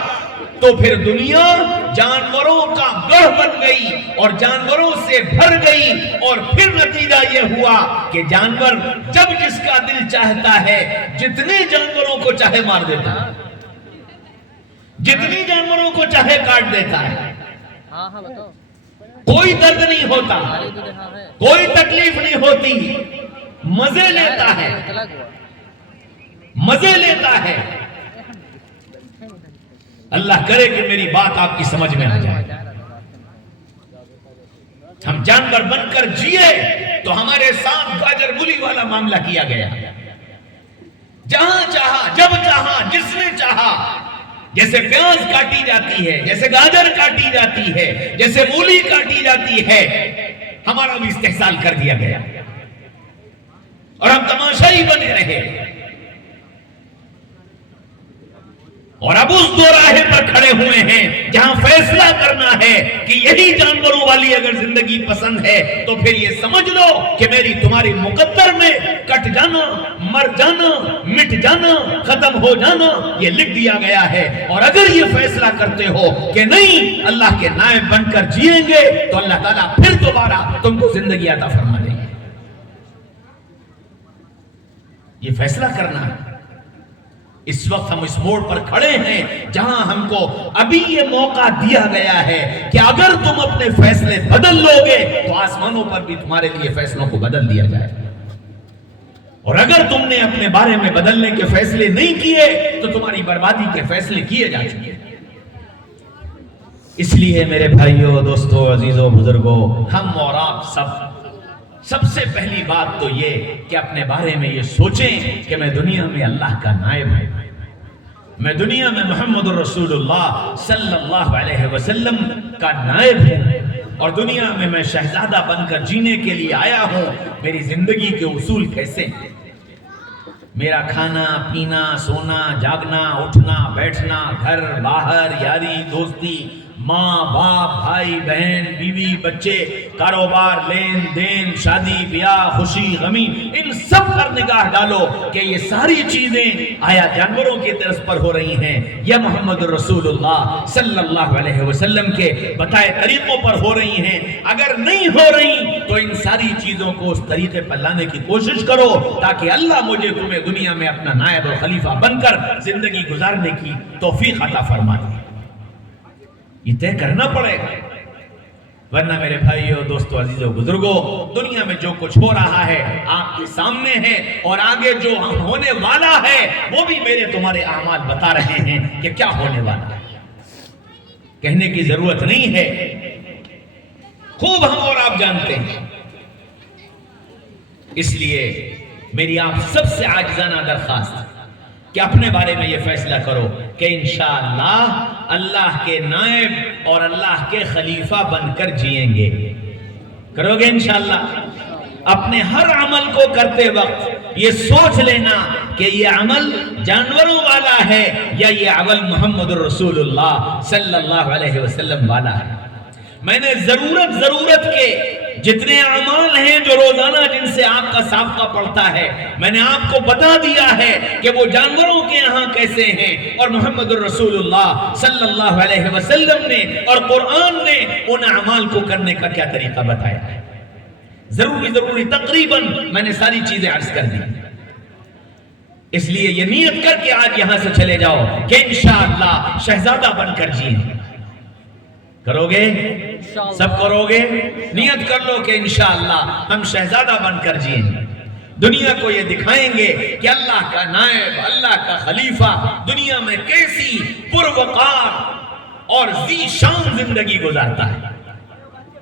تو پھر دنیا جانوروں کا گڑھ بن گئی اور جانوروں سے بھر گئی، اور پھر نتیجہ یہ ہوا کہ جانور جب جس کا دل چاہتا ہے جتنے جانوروں کو چاہے مار دیتا ہے، جتنی جانوروں کو چاہے کاٹ دیتا ہے، کوئی درد نہیں ہوتا، کوئی تکلیف نہیں ہوتی، مزے لیتا ہے، مزے لیتا ہے۔ اللہ کرے کہ میری بات آپ کی سمجھ میں آ جائے۔ ہم جانور بن کر جیے تو ہمارے ساتھ گاجر مولی والا معاملہ کیا گیا، جہاں چاہا، جب چاہا، جس نے چاہا، جیسے پیاز کاٹی جاتی ہے، جیسے گاجر کاٹی جاتی ہے، جیسے مولی کاٹی جاتی ہے، ہمارا بھی استحصال کر دیا گیا اور ہم تماشائی بنے رہے۔ اور اب اس دو راہے پر کھڑے ہوئے ہیں جہاں فیصلہ کرنا ہے کہ یہی جانوروں والی اگر زندگی پسند ہے تو پھر یہ سمجھ لو کہ میری تمہاری مقدر میں کٹ جانا، مر جانا، مٹ جانا، ختم ہو جانا یہ لکھ دیا گیا ہے۔ اور اگر یہ فیصلہ کرتے ہو کہ نہیں اللہ کے نائب بن کر جیئیں گے تو اللہ تعالیٰ پھر دوبارہ تم کو زندگی عطا فرما دیں گے۔ یہ فیصلہ کرنا ہے۔ اس وقت ہم اس موڑ پر کھڑے ہیں جہاں ہم کو ابھی یہ موقع دیا گیا ہے کہ اگر تم اپنے فیصلے بدل لو گے تو آسمانوں پر بھی تمہارے لیے فیصلوں کو بدل دیا جائے، اور اگر تم نے اپنے بارے میں بدلنے کے فیصلے نہیں کیے تو تمہاری بربادی کے فیصلے کیے جا چکے۔ اس لیے میرے بھائیوں، دوستوں، عزیزوں، بزرگوں، ہم اور آپ سب سے پہلی بات تو یہ کہ اپنے بارے میں یہ سوچیں کہ میں دنیا میں اللہ کا نائب ہوں، میں دنیا میں محمد الرسول اللہ صلی اللہ علیہ وسلم کا نائب ہوں، اور دنیا میں میں شہزادہ بن کر جینے کے لیے آیا ہوں۔ میری زندگی کے اصول کیسے ہیں؟ میرا کھانا، پینا، سونا، جاگنا، اٹھنا، بیٹھنا، گھر باہر، یاری دوستی، ماں باپ، بھائی بہن، بیوی بچے، کاروبار، لین دین، شادی بیاہ، خوشی غمی، ان سب پر نگاہ ڈالو کہ یہ ساری چیزیں آیا جانوروں کی طرز پر ہو رہی ہیں یا محمد رسول اللہ صلی اللہ علیہ وسلم کے بتائے طریقوں پر ہو رہی ہیں؟ اگر نہیں ہو رہی تو ان ساری چیزوں کو اس طریقے پر لانے کی کوشش کرو تاکہ اللہ مجھے تمہیں دنیا میں اپنا نائب اور خلیفہ بن کر زندگی گزارنے کی توفیق عطا فرما دے۔ یہ طے کرنا پڑے گا، ورنہ میرے بھائیوں، دوستوں، عزیزوں، بزرگوں، دنیا میں جو کچھ ہو رہا ہے آپ کے سامنے ہے، اور آگے جو ہونے والا ہے وہ بھی میرے تمہارے اعمال بتا رہے ہیں کہ کیا ہونے والا ہے۔ کہنے کی ضرورت نہیں ہے، خوب ہم اور آپ جانتے ہیں۔ اس لیے میری آپ سب سے عاجزانہ درخواست ہے کہ اپنے بارے میں یہ فیصلہ کرو کہ انشاءاللہ اللہ کے نائب اور اللہ کے خلیفہ بن کر جیئیں گے۔ کرو گے انشاءاللہ؟ اپنے ہر عمل کو کرتے وقت یہ سوچ لینا کہ یہ عمل جانوروں والا ہے یا یہ عمل محمد الرسول اللہ صلی اللہ علیہ وسلم والا ہے۔ میں نے ضرورت کے جتنے اعمال ہیں جو روزانہ جن سے آپ کا سابقہ پڑتا ہے، میں نے آپ کو بتا دیا ہے کہ وہ جانوروں کے یہاں کیسے ہیں، اور محمد الرسول اللہ صلی اللہ علیہ وسلم نے اور قرآن نے ان اعمال کو کرنے کا کیا طریقہ بتایا ہے۔ ضروری تقریباً میں نے ساری چیزیں عرض کر دی، اس لیے یہ نیت کر کے آج یہاں سے چلے جاؤ کہ انشاءاللہ شہزادہ بن کر جیئیں۔ کرو گے؟ سب کرو گے؟ نیت کر لو کہ انشاءاللہ ہم شہزادہ بن کر جیئیں، دنیا کو یہ دکھائیں گے کہ اللہ کا نائب، اللہ کا خلیفہ دنیا میں کیسی پروقار اور ذی شان زندگی گزارتا ہے۔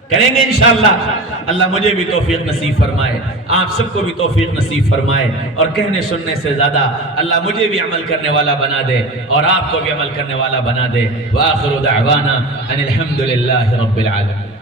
کریں گے انشاءاللہ۔ اللہ مجھے بھی توفیق نصیب فرمائے، آپ سب کو بھی توفیق نصیب فرمائے، اور کہنے سننے سے زیادہ اللہ مجھے بھی عمل کرنے والا بنا دے اور آپ کو بھی عمل کرنے والا بنا دے۔ وآخر دعوانا ان الحمدللہ رب العالمین۔